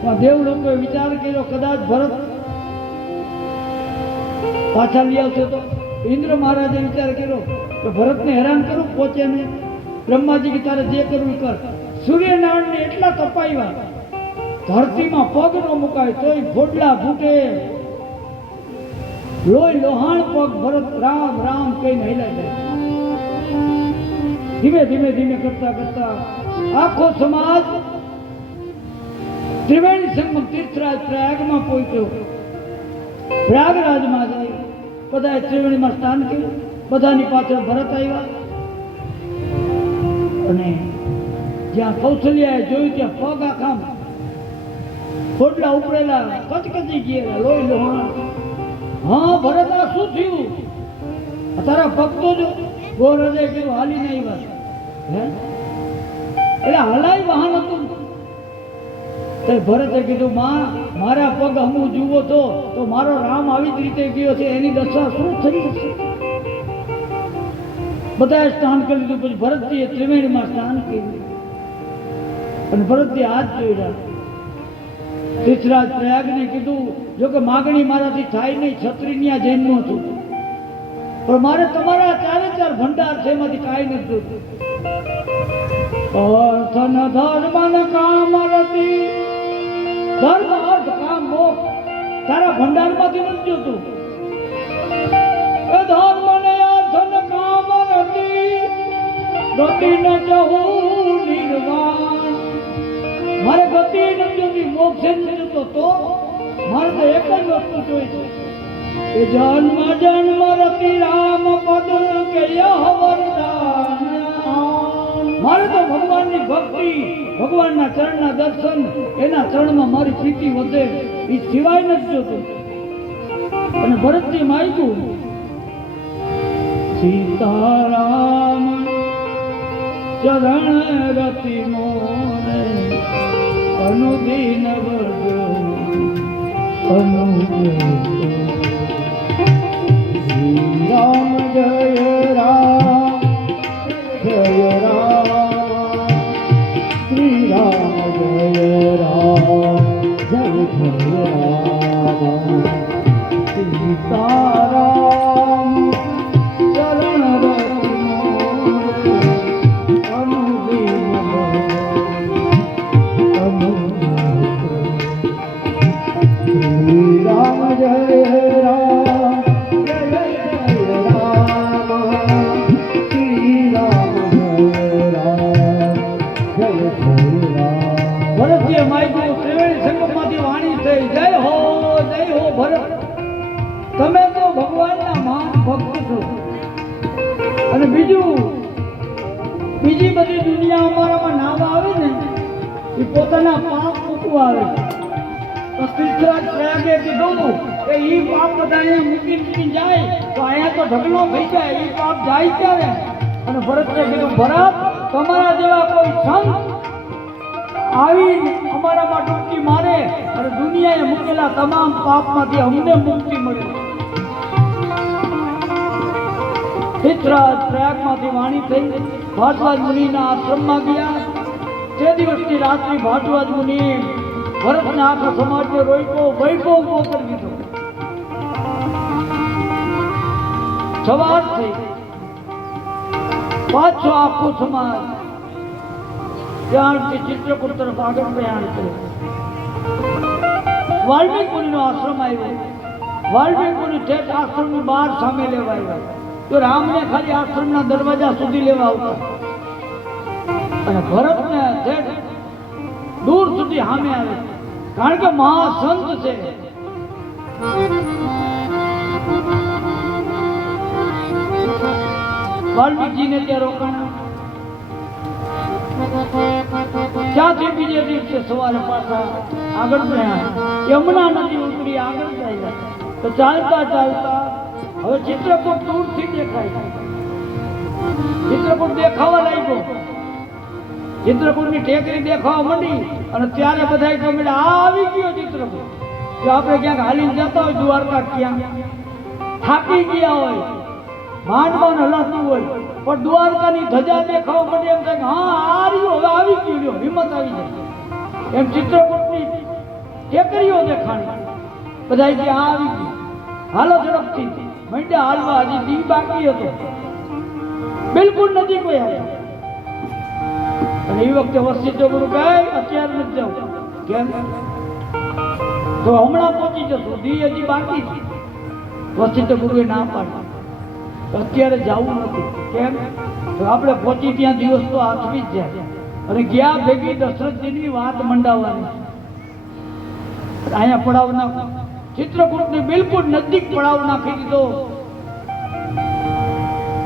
પણ દેવ લોકોએ વિચાર કર્યો, કદાચ ભરત પાછા લઈ આવશે તો. ઇન્દ્ર મહારાજે વિચાર કર્યો, કે ભરતને હેરાન કરું પહોંચે નહીં. બ્રહ્માજી કે તારે જે કરવું એ કર. સૂર્યનારાયણને એટલા તપાવ્યા, ધરતીમાં પગ ન મુકાય તોય ઘોડલા ફૂટે, લોહી લોહાણ પગ. ભરત રામ રામ કહીને હેલા જાય. ધીમે ધીમે ધીમે કરતા કરતા આખો સમાજ ત્રિવેણી સંગમ તીર્થરાજ પ્રયાગમાં પહોંચ્યો. પ્રયાગરાજમાં જાય, બધાએ ત્રિવેણીમાં સ્નાન કર્યું. બધાની પાછળ ભરત આવ્યા અને જ્યાં કૌશલ્યાએ જોયું ત્યાં પગ આખામ ખોડલા ઉપરેલા, કચકચી ગયેલા, લોહી લોહાણ. હા ભરત, આ શું થયું? તારા પગ તો જો ગોર હૃદય કીધું હાલી નહીં વાત હે, એટલે હલાઈ વાહન હતું. ભરતે કીધું, માં મારા પગ હું જુઓ તો મારો રામ આવી જ રીતે ગયો છે, એની દશા શું થઈ જશે? બધાએ સ્નાન કરી લીધું. પછી ભરતજીએ ત્રિવેણીમાં સ્નાન કર્યું અને ભરતજી હાથ જોડ્યા. તીર્થરાજ પ્રયાગને કીધું, જો કે માગણી મારાથી થાય નહીં, ક્ષત્રિય જૈનનો છું, પણ મારે તમારા ચારે ચાર ભંડાર છે, એમાંથી કાંઈ નથી જોતું. અર્થ ન ધર્મ ન કામ રતી, ધર્મ અર્થ કામ મોક્ષ તારા ભંડારમાંથી નથી જોતું. ધર્મ ને અર્થ ન કામ રતી, ગતિ ન જહું નિર્વાણ. મારે ગતિ નથી જોતી, મોક્ષ નથી જોતો, તો મારે તો એક જ વસ્તુ જોઈ છે, એ જન્મ જન્મ રતી રામ પદ કે યહ વરદાન. મારે તો ભગવાનની ભક્તિ, ભગવાનના ચરણના દર્શન, એના ચરણમાં મારી પ્રીતિ વધે, એ સિવાય નથી જોતું. અને ભરતજી માગ્યું, સીતારામ ચરણ રતિ મોરે અનુદીન વર્ગ રામ જય રામ જય રામ, શ્રી રામ જય રામ જય જય રામ. સીતારામ ચરણ રતિ મોરે અનુદીન વર્ગ શ્રી રામ જય રામ જય જય રામ, શ્રી રામ જય રામ જય જય રામ. ભરતજીએ માગ્યું, ત્રિવેણી સંગમમાંથી વાણી થઈ, જય હો ભરત, તમે તો ભગવાનના મહાન ભક્ત છો. અને બીજી બધી દુનિયા અમારામાં નામ આવે ને, એ પોતાના પાપ મૂકવા આવે. તો તીર્થરાજ પ્રયાગે કીધું કે ઈ પાપ બધા અહીંયા મૂકી જાય તો અહીંયા તો ઢગલો થઈ જાય, એ પાપ જાય ક્યારે? અને ભરતને કીધું, ભરત, તમારા જેવા કોઈ સંત આવી અમારામાં ડૂબકી મારે અને દુનિયાએ મૂકેલા તમામ પાપમાંથી અમને મુક્તિ મળે. તીર્થરાજ પ્રયાગમાંથી વાણી થઈ, ભારદ્વાજ મુનિના આશ્રમમાં ગયા. તે દિવસની રાત્રિ ભારદ્વાજ મુનિ ભરતને આખા સમાજને રોક્યો, વૈભવ ઉભો કરી દીધો. સવાર થઈ, પાછો આખો સમાજ ત્યાંથી ચિત્રકૂટ તરફ આગળ પ્રયાણ કર્યું. વાલ્મીક મુનિનો આશ્રમ આવ્યો. વાલ્મીક મુનિ ઠેઠ આશ્રમની બહાર સામે લેવા આવ્યા. તો રામને ખાલી આશ્રમના દરવાજા સુધી લેવા આવતા અને ભરતને ઠેઠ દૂર સુધી સામે આવે, કારણ કે મહાસંત છે. વાલ્મીકજીને ત્યાં રોકાણા. ત્યાંથી બીજે દિવસે સવારે પાછા આગળ પ્રયાણ. યમુના નદી ઉતરી આગળ જાય તો ચાલતા ચાલતા હવે ચિત્રકૂટ દૂરથી દેખાય. ચિત્રકૂટ દેખાવા લાગ્યો. ચિત્રકૂટની ટેકરી દેખાવા માંડી અને ત્યારે બધા ગમે આવી ગયો ચિત્રકૂટ. જો આપણે ક્યાંક હાલીને જતા હોય દ્વારકા, ક્યાંક થાકી ગયા હોય, માંડમાં હલાતું હોય, પણ દ્વારકાની ધજા દેખાવા માંડી, એમ થાય હા આ રહ્યો, હવે આવી ગયો, હિંમત આવી જાય. એમ ચિત્રકૂટની ટેકરીઓ દેખાણી. બધા કે આ આવી ગયું, હાલો ઝડપથી મંડ્યા હાલવા. હજી દી બાકી હતો. બિલકુલ નજીક કોઈ આવ્યા. અને એ વખતે વસિષ્ઠ ગુરુ કહે અત્યારે નથી જાઉં. કેમ? તો હમણાં પહોંચી જશું, દી હજી બાકી છે. વસિષ્ઠ ગુરુએ ના પાડી, અત્યારે જવું નથી. કેમ? તો આપણે પહોંચી ત્યાં દિવસ તો આથમી જ જાય. અને ગયા ભેગી દશરથજીની વાત મંડાવવાની. અહીંયા પડાવ નાખો, ચિત્રકૂટની બિલકુલ નજીક પડાવ નાખી દીધો.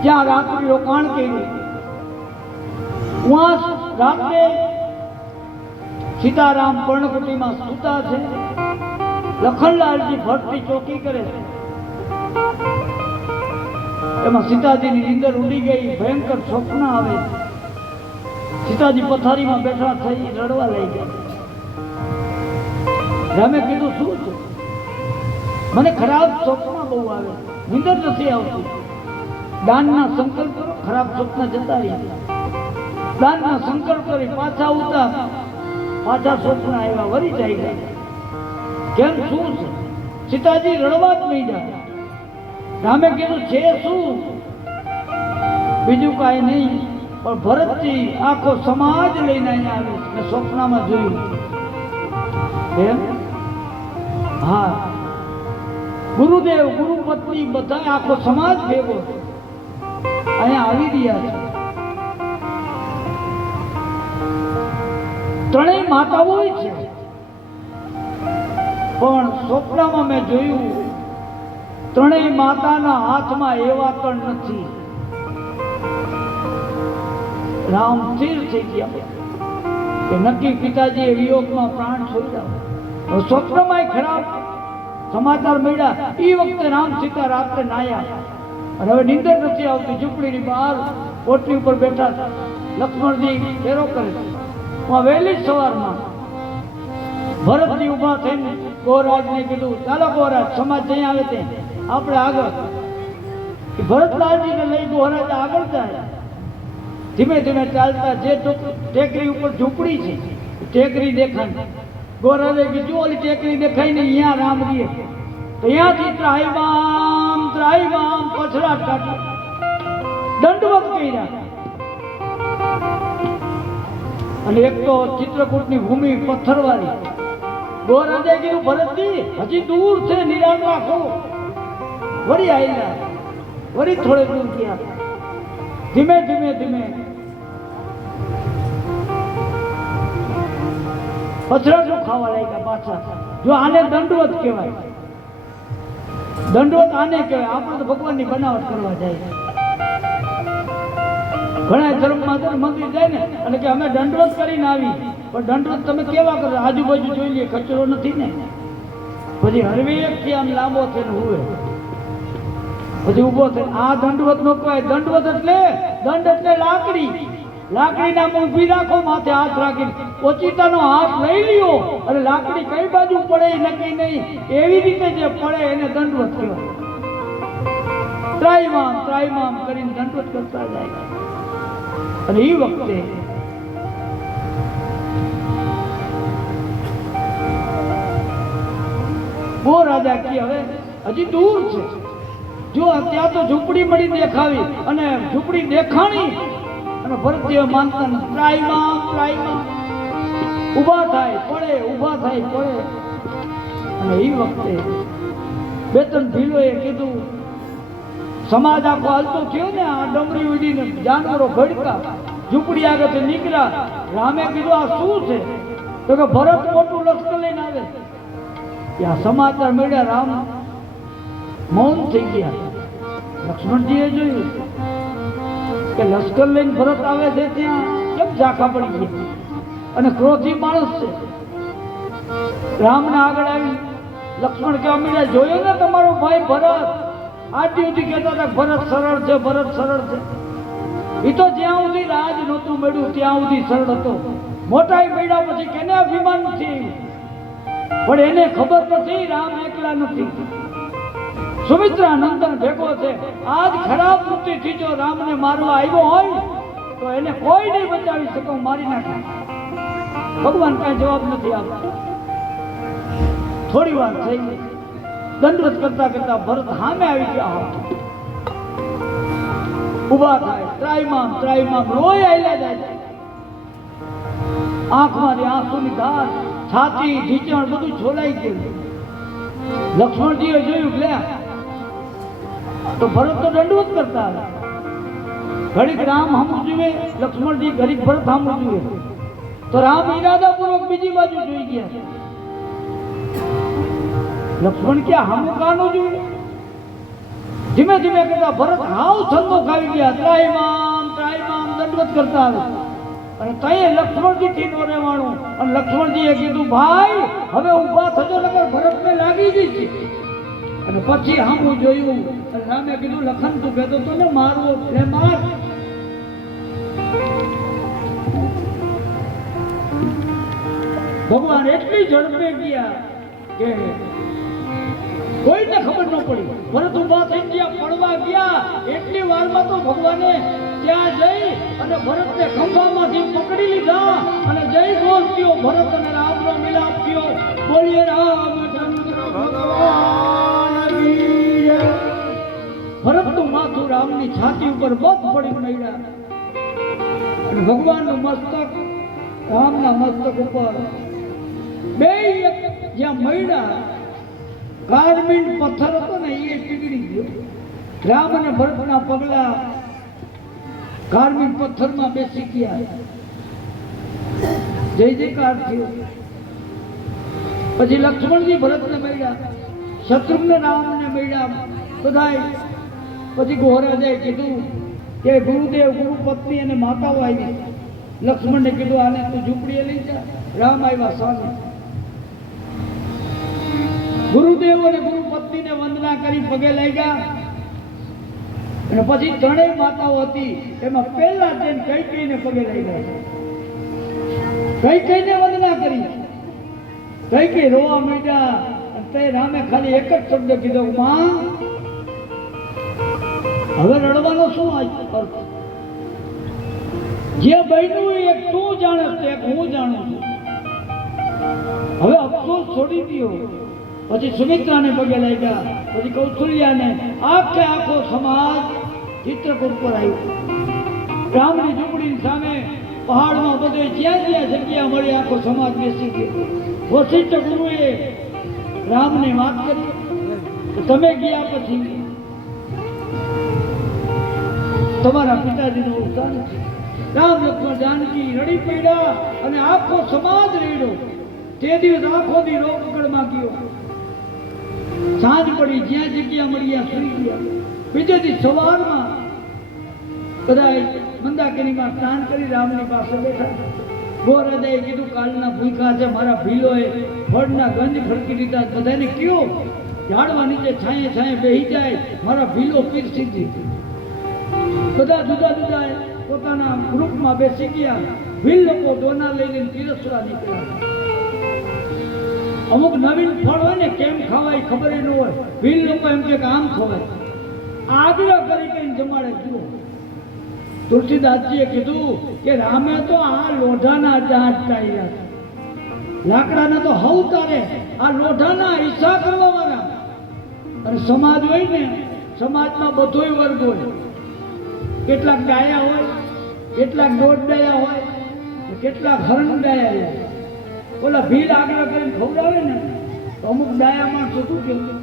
ત્યાં રાત્રિ રોકાણ કર્યું. રાત્રે સીતારામ પર્ણકુટીમાં સૂતા છે. લખનલાલજી ભટ્ટની ચોકી કરે છે. એમાં સીતાજીની નીંદર ઉડી ગઈ. ભયંકર સ્વપ્ન આવે. સીતાજી પથારીમાં બેઠા થઈ રડવા લઈ ગયા. રામે કીધું શું છે? મને ખરાબ સ્વપ્ન બહુ આવે, નીંદર નથી આવતી. દાનના સંકલ્પ કરો, ખરાબ સ્વપ્ન જતા રહ્યા. દાનના સંકલ્પ કરી પાછા ઉતા, પાછા સ્વપ્ન આવ્યા, વરી જાય ગયા. કેમ, શું છે? સીતાજી રડવા જ નહીં જાય. રામે કીધું છે શું? બીજું કાંઈ નહીં, પણ ભરતજી આખો સમાજ લઈને અહીંયા આવે છે. મેં સ્વપ્નમાં જોયું. એમ? હા, ગુરુદેવ, ગુરુ પત્ની બધા આખો સમાજ ભેગો અહીંયા આવી રહ્યા છે. ત્રણેય માતાઓ છે, પણ સ્વપ્નમાં મેં જોયું ત્રણેય માતાના હાથમાં એવા ત્રણ નથી. રામ સ્થિર થઈ ગયા કે નક્કી પિતાજીએ વિયોગમાં પ્રાણ છોડ્યા. સ્વપ્નમાં ખરાબ સમાચાર મળ્યા. એ વખતે રામ સીતા રાત્રે નાયા અને હવે નીંદર નથી આવતી. ઝૂંપડીની બહાર પોટલી ઉપર બેઠા. લક્ષ્મણજી ફેરો કરે. વહેલી સવારમાં ભરતજી ઉભા થઈને ગોરાજને કીધું, ચાલો ગોરાજ, સમાજ જઈ આવે તે આપણે આગળ. ભરતલાલજીને લઈ ગોરાજ આગળ જાય. ધીમે ધીમે ચાલતા જે ટેકરી ઉપર ઝૂંપડી છે ટેકરી દેખાય. ગોરાજે કીધું ઓલી ટેકરી દેખાય ને અહીંયા રામ રહીએ. તો અહીંયાથી ત્રાહીમામ પછડાટ કાઢી દંડવત કર્યા. અને એક તો ચિત્રકૂટની ભૂમિ પથ્થરવાળી. ગોરાજે કીધું, ભરતજી હજી દૂર છે, નિરાળ રાખો. વળી આવેલા, વળી થોડે દૂર ગયા. ધીમે ધીમે ધીમે પથરાટો ખાવા લાગ્યા પાછા. જો આને દંડવત કહેવાય. દંડવત આને કહેવાય. આપણે તો ભગવાનની બનાવટ કરવા જાય. ઘણા ધર્મમાં મંદિર જાય ને અને કે અમે દંડવત કરીને આવી. પણ દંડવત તમે કેવા કરો? આજુબાજુ જોઈ લઈએ, કચરો નથી ને. પછી હરવી એકથી આમ લાંબો થઈને હુવે, પછી ઉભો થાય. આ દંડવત નો કહેવાય. દંડવત એટલે દંડ એટલે લાકડી. લાકડીના ઊભી રાખો, માથે હાથ રાખીને ઓચિતાનો હાથ લઈ લ્યો અને લાકડી કઈ બાજુ પડે એ નક્કી નહીં. એવી રીતે જે પડે એને દંડવત કહેવાય. ત્રાઈમામ કરીને દંડવત કરતા જાય. અને એ વખતે ગો રાજા કે હવે હજી દૂર છે. જો ત્યાં તો ઝૂંપડી મળી દેખાવી અને ઝૂંપડી દેખાણી અને ભરતીય માનતા ત્રાઈમામ ઊભા થાય પડે, ઊભા થાય પડે. અને એ વખતે બે ત્રણ ભીલોએ કીધું, સમાજ આખો હાલતો થયો ને, આ ડમરી ઉડીને જાનવરો ભડકા ઝૂંપડી આગળથી નીકળ્યા. રામે કીધું, આ શું છે? તો કે ભરત મોટું લશ્કર લઈને આવે. આ સમાચાર મળ્યા. રામ મૌન થઈ ગયા. લક્ષ્મણજીએ જોયું કે લશ્કર લઈને ભરત આવે છે, ત્યાં કેમ ઝાંખા પડી ગયા અને ક્રોધી માણસ છે. રામને આગળ આવી લક્ષ્મણ કહેવા મળ્યા, જોયો ને તમારો ભાઈ ભરત? આટલી સુધી કહેતા હતા ભરત સરળ છે, ભરત સરળ છે. એ તો જ્યાં સુધી રાજ નહોતું મળ્યું ત્યાં સુધી સરળ હતો. મોટાઈ મળ્યા પછી કેને અભિમાન નથી, પણ એને ખબર નથી રામ એકલા નથી. સુમિત્રા નંદન ભેગો છે. આજ ખરાબ વૃત્તિથી જો રામને મારવા આવ્યો હોય તો એને કોઈ નહીં બચાવી શકે, મારી નાખે. ભગવાન કાંઈ જવાબ નથી આપતા. થોડી વાર થઈ, દંડવત કરતા કરતા ભરત સામે આવી ગયા. ઊભા થાય. ત્રાઈમામ રોય આયલા જાય. આંખમાંથી આંસુની ધાર, છાતી ઢીચણ બધું છોલાઈ ગયું. લક્ષ્મણજીએ જોયું લે તો ભરત તો દંડવત કરતા હતા. ઘડીક રામ સામું જુએ, લક્ષ્મણજી ઘડીક ભરત સામું જુએ તો રામ ઈરાદાપૂર્વક બીજી બાજુ જોઈ ગયા. લક્ષ્મણ ક્યાં સામું કાનું જોયું? ધીમે ધીમે કરતા ભરત હાવ છંદો ખાવી ગયા. ત્રાઈમામ દંડવત કરતા આવે. અને તઈએ લક્ષ્મણજી થી નો રહેવાનું. અને લક્ષ્મણજીએ કીધું ભાઈ હવે ઊભા થજો નકર ભરતને લાગી ગઈ છે. અને પછી સામું જોયું અને રામે કીધું લખન તું કહેતો તો ને મારવો છે માર. ભગવાન એટલી ઝડપે ગયા કે કોઈને ખબર ન પડી. ભરત ઉભા થઈ ગયા, પડવા ગયા. એટલી વારમાં તો ભગવાને ત્યાં જઈ અને ભરતને ખંભામાંથી પકડી લીધા અને જય ઘોષ થયો. ભરત અને રામનો મિલાપ થયો. બોલીએ રામચંદ્ર ભગવાન કી જય. ભરતનું માથું રામની છાતી ઉપર બધ પડી મળ્યા અને ભગવાનનું મસ્તક રામના મસ્તક ઉપર બે જ્યાં મળ્યા. કાર્બિન પથ્થર હતો ને એ પીગળી ગયો. રામ અને ભરતના પગલા કાર્બિન પથ્થરમાં બેસી ગયા. જય જયકાર થયો. પછી લક્ષ્મણજી ભરતને મળ્યા, શત્રુઘ્ન રામને મળ્યા બધાય. પછી ગોહરાજાએ કીધું કે ગુરુદેવ ગુરુ પત્ની અને માતાઓ આવી. લક્ષ્મણને કીધું આને તું ઝૂંપડીએ લઈ જા. રામ આવ્યા સામે. ગુરુદેવ અને ગુરુ પત્નીને વંદના કરી પગે લાગ્યા. અને પછી ત્રણેય માતાઓ હતી એમાં પહેલા જઈને કૈકેયીને પગે લાગ્યા. કૈકેયીને વંદના કરી. કૈકેયી રોવા માંડ્યા. તે રામે ખાલી એક જ શબ્દ કીધો, માં હવે રડવાનો શું અર્થ? જે બન્યું એક તું જાણે છે, એક હું જાણું છું. હવે અફસોસ છોડી દો. પછી સુમિત્રાને પગે લાગ્યા. પછી કૌશલ્યાને. આખો સમાજ ચિત્રકૂટ પર આવ્યો. રામની ઝૂંપડીની સામે પહાડમાં બધે જ્યાં જગ્યા મળી આખો સમાજ બેસી ગયો. વશિષ્ઠ ગુરુએ રામને વાત કરી કે તમે ગયા પછી તમારા પિતાજીનો અવસાન છે. રામ લક્ષ્મણ જાનકી રડી પડ્યા અને આખો સમાજ રડ્યો. તે દિવસ આખો દી રોકકડમાં ગયો. સાંજ પડી, જ્યાં જગ્યા મળી સુઈ ગયા. બીજે દી સવારમાં બધા મંદાકિનીમાં સ્નાન કરી રામની પાસે બેઠા. ગોરાજાએ કીધું કાલના ભૂખ્યા છે, મારા ભીલોએ ફળના ગંજ ખડકી દીધા. બધાને કયો ઝાડવા નીચે છાંયે બેહી જાય, મારા ભીલો પીરસી દીધી. બધા જુદા જુદા પોતાના ગ્રુપમાં બેસી ગયા. ભીલ લોકો ડોના લઈને પીરસવા નીકળ્યા. અમુક નવીન ફળ હોય ને કેમ ખાવાય ખબર ન હોય. ભીલ લોકો એમ કે આમ ખવાય. આગ્રહ કરી કઈ જમાડે. જુઓ તુલસીદાસજીએ કીધું કે રામે તો આ લોઢાના જહાજ ટાળ્યા છે. લાકડાના તો હવ તારે, આ લોઢાના હિસ્સા કરવા વાળા. અને સમાજ હોય ને, સમાજમાં બધોય વર્ગ હોય. કેટલાક ડાયા હોય, કેટલાક દોઢ ડાયા હોય, કેટલાક હરણ ડાયા હોય. ઓલા ભીલ આગ્રહ કરીને ખવડાવે ને તો અમુક ડાયા માણસો શું કેવું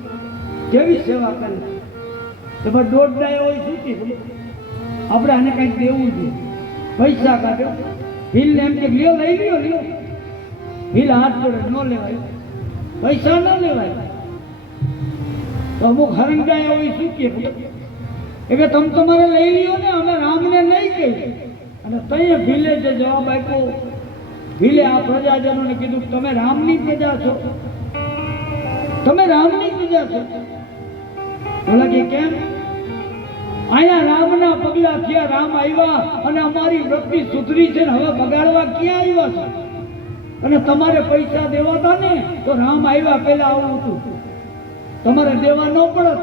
કેવી સેવા કરે. એમાં દોઢ ડાયા હોય શું કે આપણે આને કંઈક દેવું છે, પૈસા કાઢ્યો. ભીલને એમ કે લ્યો લઈ લ્યો. ભીલ હાથ જોડે, ન લેવાય, પૈસા ન લેવાય. તો અમુક હરણ ડાયા હોય શું કે તમે તમારે લઈ લ્યો ને, અમે રામને નહીં કહી. અને તઈએ ભીલે જે જવાબ આપ્યો, ભીલે આ પ્રજાજનોને કીધું તમે રામની પ્રજા છો, તમે રામની પ્રજા છો. બોલા કે કેમ? અહીંયા રામના પગલા થયા, રામ આવ્યા અને અમારી વૃત્તિ સુધરી છે ને હવે બગાડવા ક્યાં આવ્યા છે? અને તમારે પૈસા દેવાતા ને તો રામ આવ્યા પહેલા આવું હતું, તમારે દેવા ન પડત.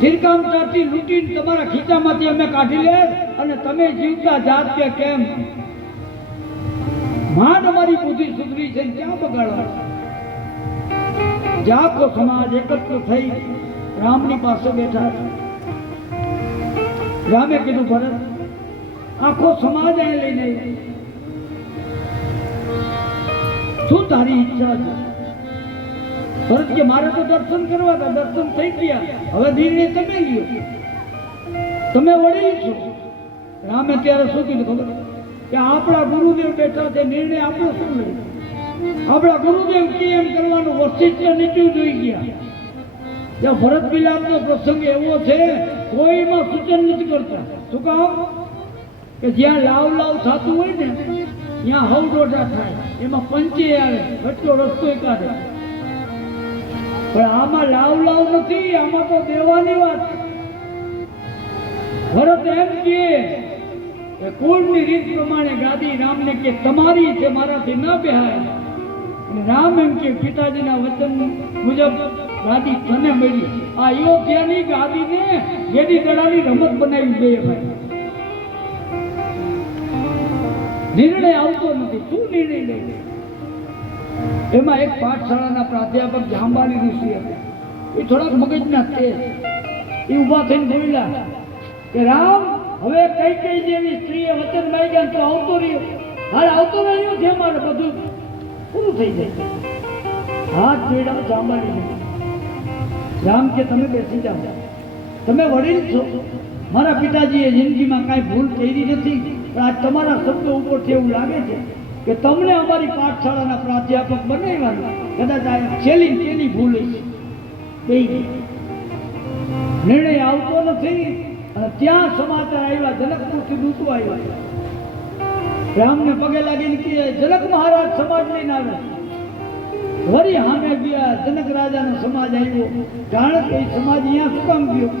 ચિરકામ ચાટી લૂંટીને તમારા ખીચામાંથી અમે કાઢી લે અને તમે જીવતા જાત કે કેમ? માંડ અમારી બુદ્ધિ સુધરી છે ક્યાં બગાડવા? આખો સમાજ એકત્ર થઈ રામની પાસે બેઠા. રામે કીધું ભરત આખો સમાજ અહીં લઈને આવ્યો. શું તારી ઈચ્છા છે? ભરત કે મારે તો દર્શન કરવા હતા, દર્શન થઈ ગયા, હવે નિર્ણય તમે લ્યો, તમે વડીલ છો. રામે ત્યારે શું કીધું ખબર કે આપણા ગુરુદેવ બેઠા છે, નિર્ણય આપણો શું લઈએ? આપણા ગુરુદેવ કે એમ કરવાનું વશિષ્ઠ નીચું જોઈ ગયા. જ્યાં ભરત મિલાપનો પ્રસંગ એવો છે કોઈમાં સૂચન નથી કરતા. શું કામ કે જ્યાં લાવ લાવ થતું હોય ને ત્યાં હવડોઢા થાય, એમાં પંચે આવે, વચ્ચો રસ્તો કાઢે. પણ આમાં લાવ લાવ નથી, આમાં તો દેવાની વાત. ભરત એમ કે કુળની રીત પ્રમાણે ગાદી રામને કે તમારી છે, મારાથી ન બેહાય. રામ એમ કે પિતાજીના વચન મુજબ ગાદી તને મળી. આ અયોધ્યાની ગાદીને ગેડી દડાની રમત બનાવી દે ભાઈ. નિર્ણય આવતો નથી, શું નિર્ણય લે? એમાં એક પાઠશાળાના પ્રાધ્યાપક જાંબાલી ઋષિ હતા, એ થોડાક મગજના તેજ. એ ઊભા થઈને બોલ્યા કે રામ હવે કઈ કઈ જેવી સ્ત્રીએ વચન માંગ્યા તો આવતો રહ્યો. હાલ આવતો રહ્યો છે, મારે બધું પૂરું થઈ જાય. હાથ જોડ્યા જાંબાલી. રામ કે તમે બેસી જાઓ, તમે વડીલ છો, મારા પિતાજીએ જિંદગીમાં કાંઈ ભૂલ કરી નથી, પણ આજ તમારા શબ્દો ઉપરથી એવું લાગે છે કે તમને અમારી પાઠશાળાના પ્રાધ્યાપક બનાવવાના કદાચ આ છેલ્લી ભૂલ છે. નિર્ણય આવતો નથી. અને ત્યાં સમાચાર આવ્યા, જનકપુરથી દૂતો આવ્યા. રામને પગે લાગીને કે જનક મહારાજ સમાજ લઈને આવે. વળી સામે ગયા, જનક રાજાનો સમાજ આવ્યો. કારણ કે એ સમાજ અહીંયા શું કામ ગયો?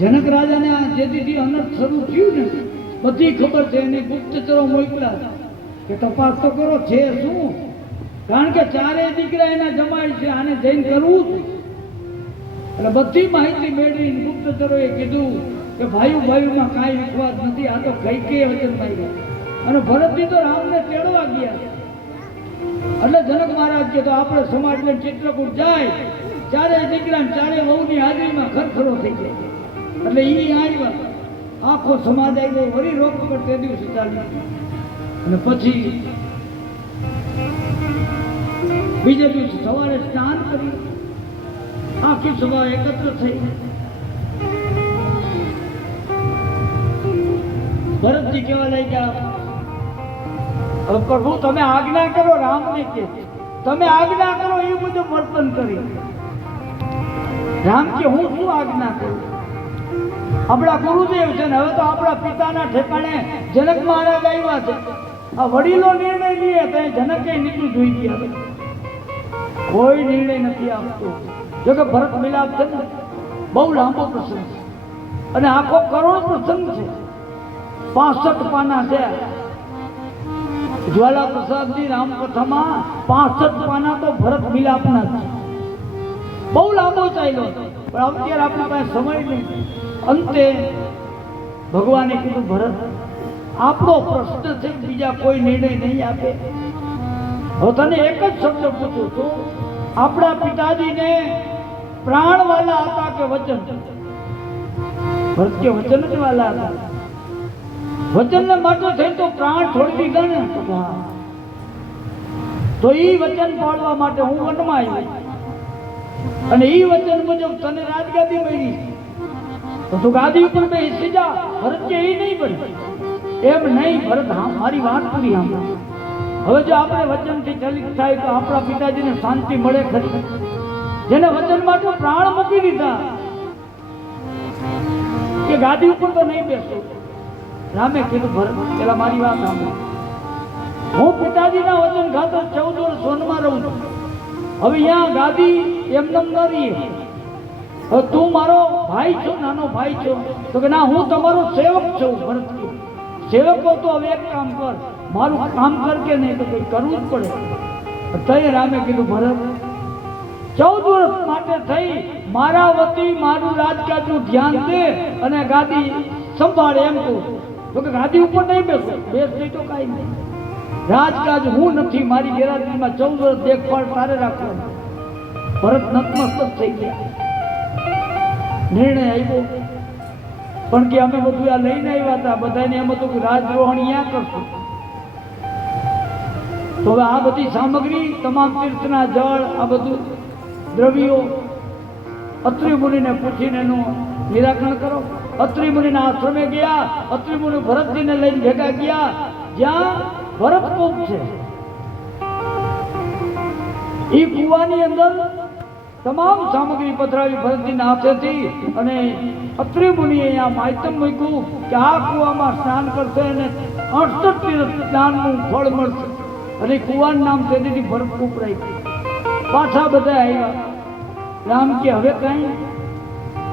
જનક રાજાને આ જેથી અનર્થ શરૂ થયું ને બધી ખબર છે. એને ગુપ્તચરો મોકલ્યા કે તપાસ તો કરો છે શું, કારણ કે ચારેય દીકરા એના જમાય છે, આને જઈને કરવું છે. એટલે બધી માહિતી મેળવીને ગુપ્તચરોએ કીધું કે ભાઈઓમાં કાંઈ વિશ્વાસ નથી, આ તો કઈ કઈ વચન માંગ્યા. અને ભરતજી તો રામને તેડવા ગયા. એટલે જનક મહારાજ કે તો આપણે સમાજ લઈને ચિત્રકૂટ જાય, ચારેય દીકરા ચારેય વહુની હાજરીમાં ખરખરો થઈ જાય. એટલે એ આવ્યા, આખો સમાજ આવ્યો. વળી રોક પર તે દિવસે ચાલ્યું. અને પછી બીજે દિવસે સવારે સ્નાન કરી આખી સભા એકત્ર થઈ. ભરતજી કહેવા લાગ્યા, હવે પ્રભુ તમે આજ્ઞા કરો. રામને કે તમે આજ્ઞા કરો એ મુજબ વર્તન કરી. રામ કે હું શું આજ્ઞા કરું? આપણા ગુરુદેવ છે ને, હવે તો આપણા પિતાના ઠેકાણે જનક મહારાજ આવ્યા છે. આ વડીલો નિર્ણય લે તો જનકે નીચું જોઈ ગયા. કોઈ નિર્ણય નથી આપતો. જો કે ભરત મિલાપ છે ને બહુ લાંબો પ્રસંગ છે અને આખો કરોડ પ્રસંગ છે. 65 પાના છે. જ્વાલા પ્રસાદની રામકથામાં 65 પાના તો ભરત મિલાપના છે. બહુ લાંબો ચાલ્યો, પણ અત્યારે આપણા પાસે સમય નહીં. અંતે ભગવાને કીધું, ભરત આપણો પ્રશ્ન છે, બીજા કોઈ નિર્ણય નહીં આપે. હવે તને એક જ શબ્દ પૂછું છું, આપણા પિતાજીને પ્રાણ વાલા હતા કે વચન? ભરત કે વચન જ વાલા હતા. વચનને માટે થઈ તો પ્રાણ છોડી દીધા ને. તો એ વચન પાળવા માટે હું વનમાં આવ્યો અને એ વચન મુજબ તને રાજગાદી મળી. તો તું ગાદી ઉપર બેસી જા. ભરત કે એ નહીં બને. એમ નહીં ભરત, હા મારી વાત પૂરી સાંભળ. હવે જો આપણે વચનથી ચલિત થાય તો આપણા પિતાજીને શાંતિ મળે ખરી. જેને વચન માટે પ્રાણ મૂકી દીધા કે ગાદી ઉપર તો નહીં બેસો. રામે કીધું, ભરત પેલા મારી વાત સાંભળ. હું પિતાજીના વચન ખાતર 14 વર્ષ વનમાં રહું છું. હવે અહીંયા ગાદી એમને ન રહીએ. હવે તું મારો ભાઈ છો, નાનો ભાઈ છો? તો કે ના, હું તમારો સેવક છું. ભરત સેવકો તો હવે એક કામ કર, મારું કામ કર કે નહીં તો કંઈ કરવું જ પડે. તઈ રામે કીધું, ભરત 14 વર્ષ માટે થઈ મારા વતી મારું રાજકાજનું ધ્યાન દે અને ગાદી સંભાળે એમ કહું. તો કે ગાદી ઉપર નહીં બેસો. બેસ નહીં તો કાંઈ નહીં. રાજકાજ હું નથી, મારી ગેરહાજરીમાં 14 વર્ષ દેખભાળ તારે રાખવાનું. ભરત નતમસ્તક થઈ ગયા. નિર્ણય આવ્યો. પણ કે અમે બધું આ લઈને આવ્યા હતા, બધાને એમ હતું કે રાજદ્રોહણ અહીંયા કરશું. તો હવે આ બધી સામગ્રી, તમામ તીર્થના જળ, આ બધું દ્રવ્યો અત્રિ મુનિને પૂછીને એનું નિરાકરણ કરો. અત્રિ મુનિના આશ્રમે ગયા. અત્રિ મુનિ ભરતજીને લઈને ભેગા ગયા જ્યાં ભરતકૂપ છે. એ કુવાની અંદર તમામ સામગ્રી પધરાવી ભરતજીના હાથેથી, અને અત્રિ મુનિએ અહીંયા માયતમ મૂક્યું કે આ કુવામાં સ્નાન કરશે અને 68 તીર્થ સ્નાનનું ફળ મળશે. અને કુવાનું નામ તેથી ભરતકૂપ રાખ્યું. પાછા બધા આવ્યા. રામ કે હવે કઈ?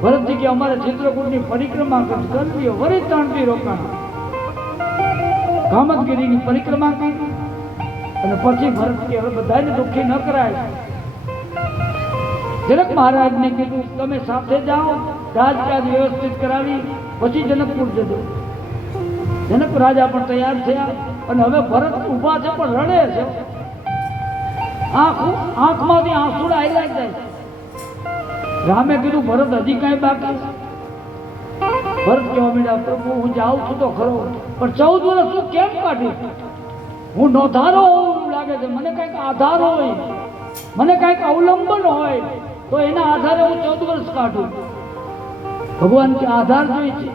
ભરતજી કે અમારે ચિત્રકૂટની પરિક્રમા કરવી, વળી 3 દી રોકાણા. કામતગીરીની પરિક્રમા કરી અને પછી ભરત કે હવે બધાને દુઃખી ન કરાય. જનક મહારાજને કીધું તમે સાથે જાઓ, રાજકાજ વ્યવસ્થિત કરાવી પછી જનકપુર જજો. જનક રાજા પણ તૈયાર થયા અને હવે ભરત ઊભા છે પણ રડે છે. આંખમાંથી આંસુડા આવી જાય. રામે કીધું ભરત હજી કઈ બાકી? ભરત કહેવા માંડ્યા પ્રભુ હું જાઉં છું તો ખરો, પણ 14 વર્ષ હું કેમ કાઢીશ? હું નોધારો હોઉં એવું લાગે છે. મને કંઈક આધાર હોય, મને કંઈક અવલંબન હોય તો એના આધારે હું 14 વર્ષ કાઢું. ભગવાન કે આધાર જોઈ છે.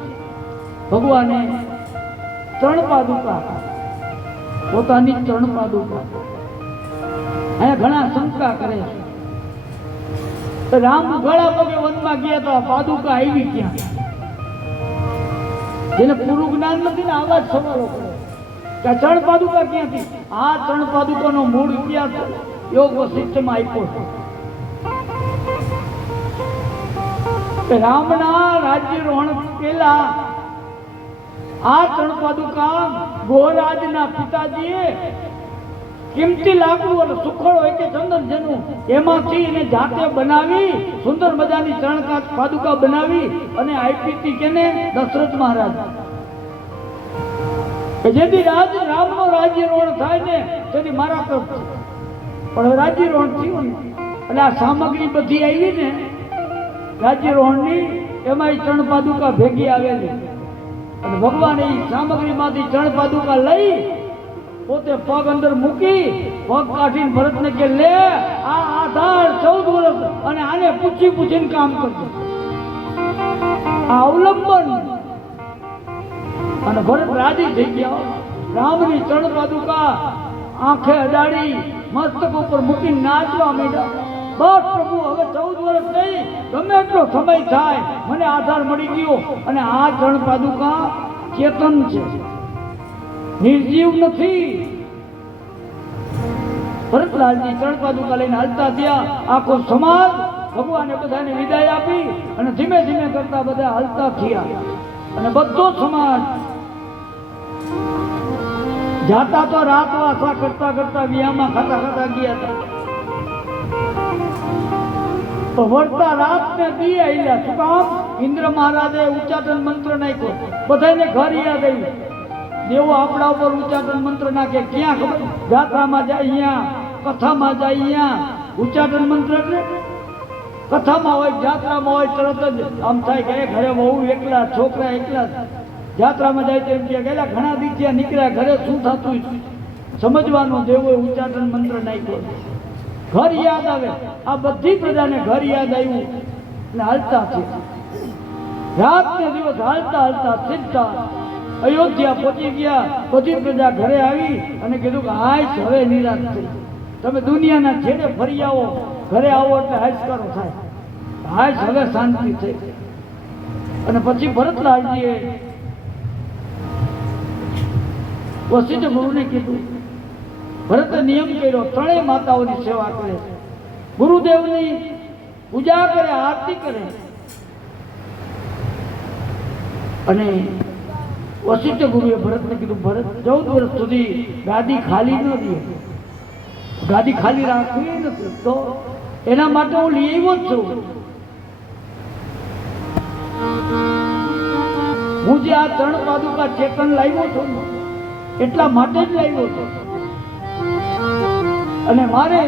ભગવાને 3 પાદુકા, પોતાની 3 પાદુકા. અહીંયા ઘણા શંકા કરે છે રામ ઉઘાડા પગે વનમાં ગયા તો પાદુકા આવી ક્યાં? જેને પૂરું જ્ઞાન નથી ને આવા જ સવાલો કરે કે 3 પાદુકા ક્યાંથી? આ 3 પાદુકાનો મૂળ ઇતિહાસ યોગ વશિષ્ઠમાં આપ્યો છે. રામના રાજ્યરોહણ પહેલા આ 3 પાદુકા ગોરાજના પિતાજીએ કિંમતી લાકડું અને સુખડ હોય કે ચંદન જેનું એમાંથી એને જાતે બનાવી સુંદર મજાની 3 પાદુકા બનાવી અને આપી હતી કેને? દશરથ મહારાજ. જેથી રામનો રાજ્યરોહણ થાય ને તેથી મારા તરફથી પણ રાજ્યરોહણ થયું ને એટલે આ સામગ્રી બધી આવી ને રાજ્યરોહણની, એમાં 3 પાદુકા ભેગી આવેલી અને ભગવાન એ સામગ્રીમાંથી 3 પાદુકા લઈ પોતે પગ અંદર મૂકી પગ કાઢીને ભરતને કે લે આ આધાર 14 વર્ષ અને આને પૂછી પૂછીને કામ કરજો. આ અવલંબન. અને ભરત રાજી થઈ ગયા. રામની 3 પાદુકા આંખે અડાડી મસ્તક ઉપર મૂકીને નાચવા માંડ્યા. બસ પ્રભુ હવે 14 વર્ષ નહીં, ગમે એટલો સમય થાય મને આધાર મળી ગયો. અને આ 3 પાદુકા ચેતન છે, નિર્જીવ નથી. ભરતલાલજી 3 પાદુકા લઈને હાલતા થયા. આખો સમાજ ભગવાને બધાને વિદાય આપી અને ધીમે ધીમે કરતા બધા હાલતા થયા. અને બધો સમાજ જાતા તો રાત વાસા કરતા કરતા વિયામાં ખાતા ખાતા ગયા હતા. તો વળતા રાત ને દી આલ્યા. શું કામ? ઇન્દ્ર મહારાજે ઉચ્ચાટન મંત્ર નાખ્યો. બધાને ઘર યાદ આવ્યું. દેવો આપણા ઉપર ઉચ્ચાટન મંત્ર નાખે ક્યાં ખબર? જાત્રામાં જાય અહીંયા, કથામાં જાય અહીંયા. ઉચ્ચાટન મંત્ર એટલે કથામાં હોય, જાત્રામાં હોય, તરત જ આમ થાય કે ઘરે બહુ એકલા, છોકરા એકલા. જાત્રામાં જાય તેમ કે ગયેલા ઘણા દીકરા નીકળ્યા, ઘરે શું થતું સમજવાનું. દેવોએ ઉચ્ચાટન મંત્ર નાખ્યો. ઘર યાદ આવે. આ બધી પ્રજાને ઘર યાદ આવ્યું અને હાલતા છે. રાત ને દિવસ હાલતા હાલતા સીધા અયોધ્યા પહોંચી ગયા. બધી પ્રજા ઘરે આવી અને કીધું કે હાશ હવે નિરાશ થઈ, તમે દુનિયાના છેડે ફરી આવો, ઘરે આવો એટલે હાશ કરો થાય. હાશ હવે શાંતિ થઈ. અને પછી ભરતલાલજીએ વશિષ્ઠ ગુરુને કીધું. ભરતે નિયમ કર્યો, 3 માતાઓની સેવા કરે, ગુરુદેવની પૂજા કરે, આરતી કરે. અને વશિષ્ઠ ગુરુએ ભરતને કીધું ભરત 14 વર્ષ સુધી ગાદી ખાલી ન રહે, ગાદી ખાલી રાખવી નથી, તો એના માટે હું લઈ આવ્યો જ છું. હું જે આ 3 પાદુકા ચેતન લાવ્યો છું એટલા માટે જ લાવ્યો છું. અને મારે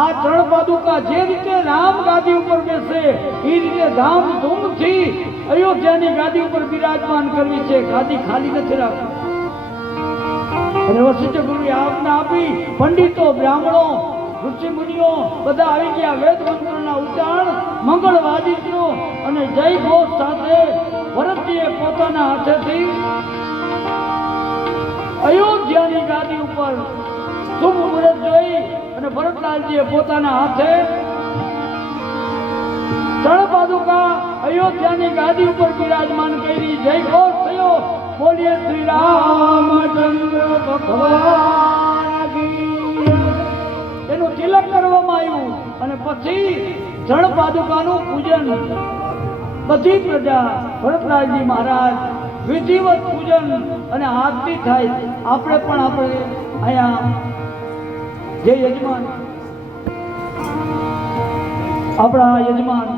આ 3 પાદુકા જે રીતે રામ ગાદી ઉપર બેસે એ રીતે ધામધૂમથી અયોધ્યાની ગાદી ઉપર બિરાજમાન કરવી છે. ગાદી ખાલી નથી રાખવી. અને વશિષ્ઠ ગુરુએ આજ્ઞા આપી. પંડિતો, બ્રાહ્મણો, ઋષિ મુનિઓ બધા આવી ગયા. વેદ મંત્રોના ઉચ્ચારણ, મંગળ વાદિત્રો અને જય ઘોષ સાથે ભરતજીએ પોતાના હાથેથી અયોધ્યાની ગાદી ઉપર શુભ મુહૂર્ત જોઈ અને ભરતલાલજીએ પોતાના હાથે તળપાદુકા અયોધ્યાની ગાદી ઉપર બિરાજમાન કરી. જય ઘોષ થયો. બોલીએ શ્રી રામચંદ્ર ભગવાન કી. એનું તિલક કરવામાં આવ્યું અને પછી તળપાદુકાનું પૂજન બધી પ્રજા, ભરતલાલજી મહારાજ વિધિવત પૂજન અને આરતી થાય. આપણે અહીંયા જે યજમાન, આપણા યજમાન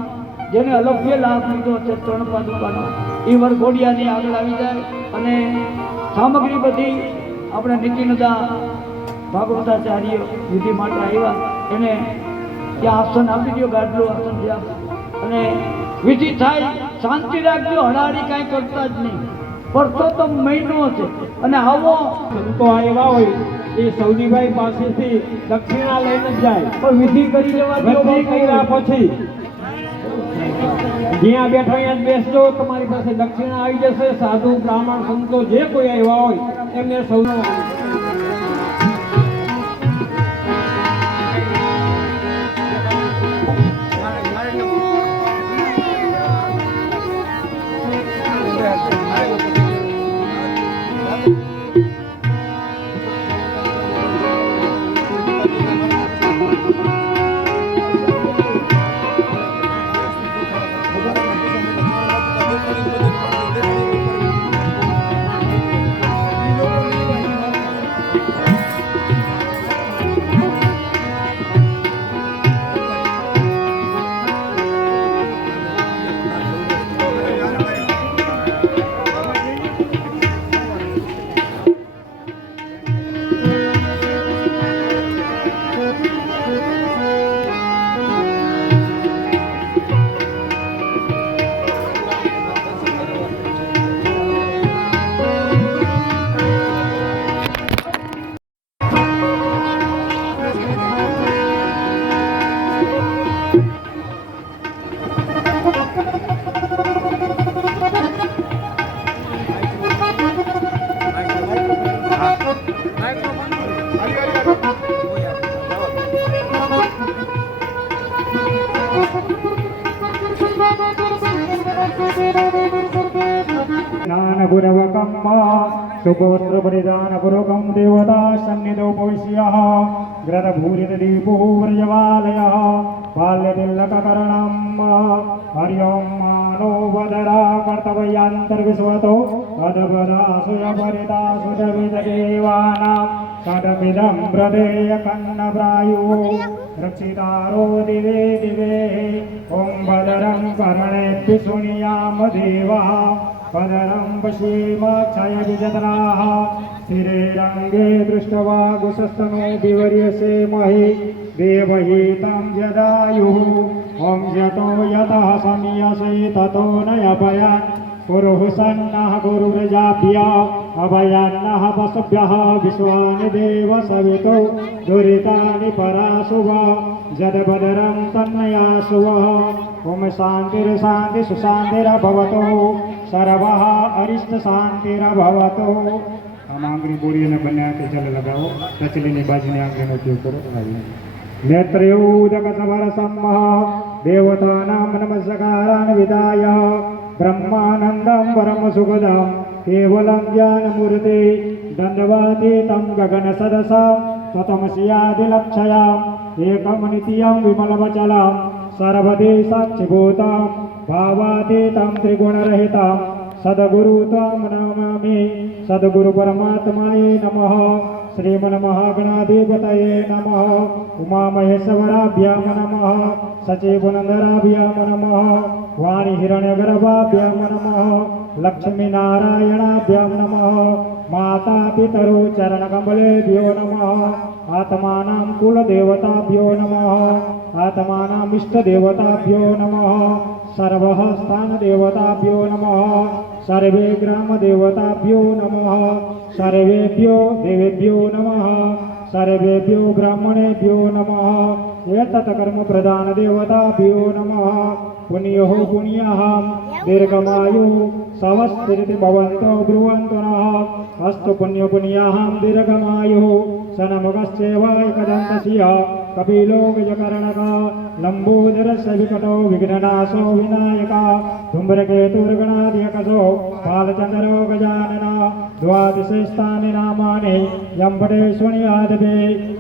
જેને અલૌક્ય લાભ લીધો છે તળપાદુકાનો, એ વરઘોડિયાની આગળ આવી જાય અને સામગ્રી બધી આપણે નીતિનદા ભાગવતાચાર્ય વિધિ માટે આવ્યા એને ત્યાં આસન આપી દો. ગાડલું આસન ત્યાં અને વિધિ થાય. શાંતિ રાખજો. હડાડી કાંઈ કરતા જ નહીં. પરસોત્તમ મહિનો છે અને આવો સંતો આવ્યા હોય એ સૌજીભાઈ પાસેથી દક્ષિણા લઈને જ જાય. પણ વિધિ કરી લેવા વિધિ કર્યા પછી જ્યાં બેઠો અહીંયા જ બેસજો. તમારી પાસે દક્ષિણા આવી જશે. સાધુ, બ્રાહ્મણ, સંતો જે કોઈ આવ્યા હોય એમને સૌનો ज्ञानगुरवकम् सुगोत्रपरिधानपुरुकं देवता सन्निधोपविश्यः ग्रदभूरितदीपो व्रजवालयः बाल्यतिलककर्णम् हरि ओं मानो वदरा कर्तव्यान्तर्विश्वतो तद्वदासुयपरितासुजविददेवानां तदमिदं प्रदेयकन्नप्रायो रक्षितारो दिवे दिवे ॐ भद्रं कर्णेभ्यः शृणुयाम देवः भद्रं पश्येमक्षयविजतनाः स्थिरेरङ्गे दृष्ट्वा गुसस्तनो विवर्यसे महि देवहीतं जदायुः ॐ यतो यतः समीयसे ततो नयभयान् कुरुः सन्नः गुरुव्रजाभ्य अभयान्नः पशुभ्यः विश्वानि देव सवितो दुरितानि पराशुभ जडभद्रं तन्नयाशुवः ॐ शान्तिर्शान्ति सुशान्तिरभवतु सर्वः अरिष्ट शान्तिरभवतु आम आंगળી બોરી અને બંને હાથે જલ લગાવો કચલીની બાજુની આંગળીનો ઉપયોગ કરો નેત્રયોદક સમરસમ્મઃ દેવતાનાં નમસ્કારાन् વિદાય ब्रह्मानन्दं परम सुखदं केवलं ज्ञानमूर्ते दण्डवातीतं गगनसदसं स्वतमस्यादिलक्षयम् एकं नित्यं विमलमचलं सर्वदेशाक्षिभूतं भावातीतं त्रिगुणरहितं सद्गुरु त्वां नमामि सद्गुरु परमात्मायै नमः श्रीमन्महागणाधिपतये नमः उमामहेश्वराभ्यां नमः सचिवनन्दराभ्यां नमः वाणिहिरण्यगर्भाभ्यां नमः लक्ष्मीनारायणाभ्यां नमः माता पितरौ चरणकमलेभ्यो नमः आत्मानां कुलदेवताभ्यो नमः आत्मानां इष्टदेवताभ्यो नमः सर्वः स्थानदेवताभ्यो नमः सर्वे ग्रामदेवताभ्यो नमः सर्वेभ्यो देवेभ्यो नमः सर्वेभ्यो ब्राह्मणेभ्यो नमः एतत् कर्मप्रधानदेवताभ्यो नमः पुण्यो पुण्याः दीर्घमायु सवस्तिरिति भवन्तो ब्रुवन्तु नः अस्तु पुण्यो पुण्याः दीर्घमायुः सनमुखश्चैव एकदन्तस्य कपिलो गजकर्णक लम्बोदरस्य विकटो विघ्ननाशो विनायक धूम्रकेतुर्गणाधिकशो बालचन्द्रो गजानन द्वादशस्थानि नामानि यं पठेष्वनि आदपे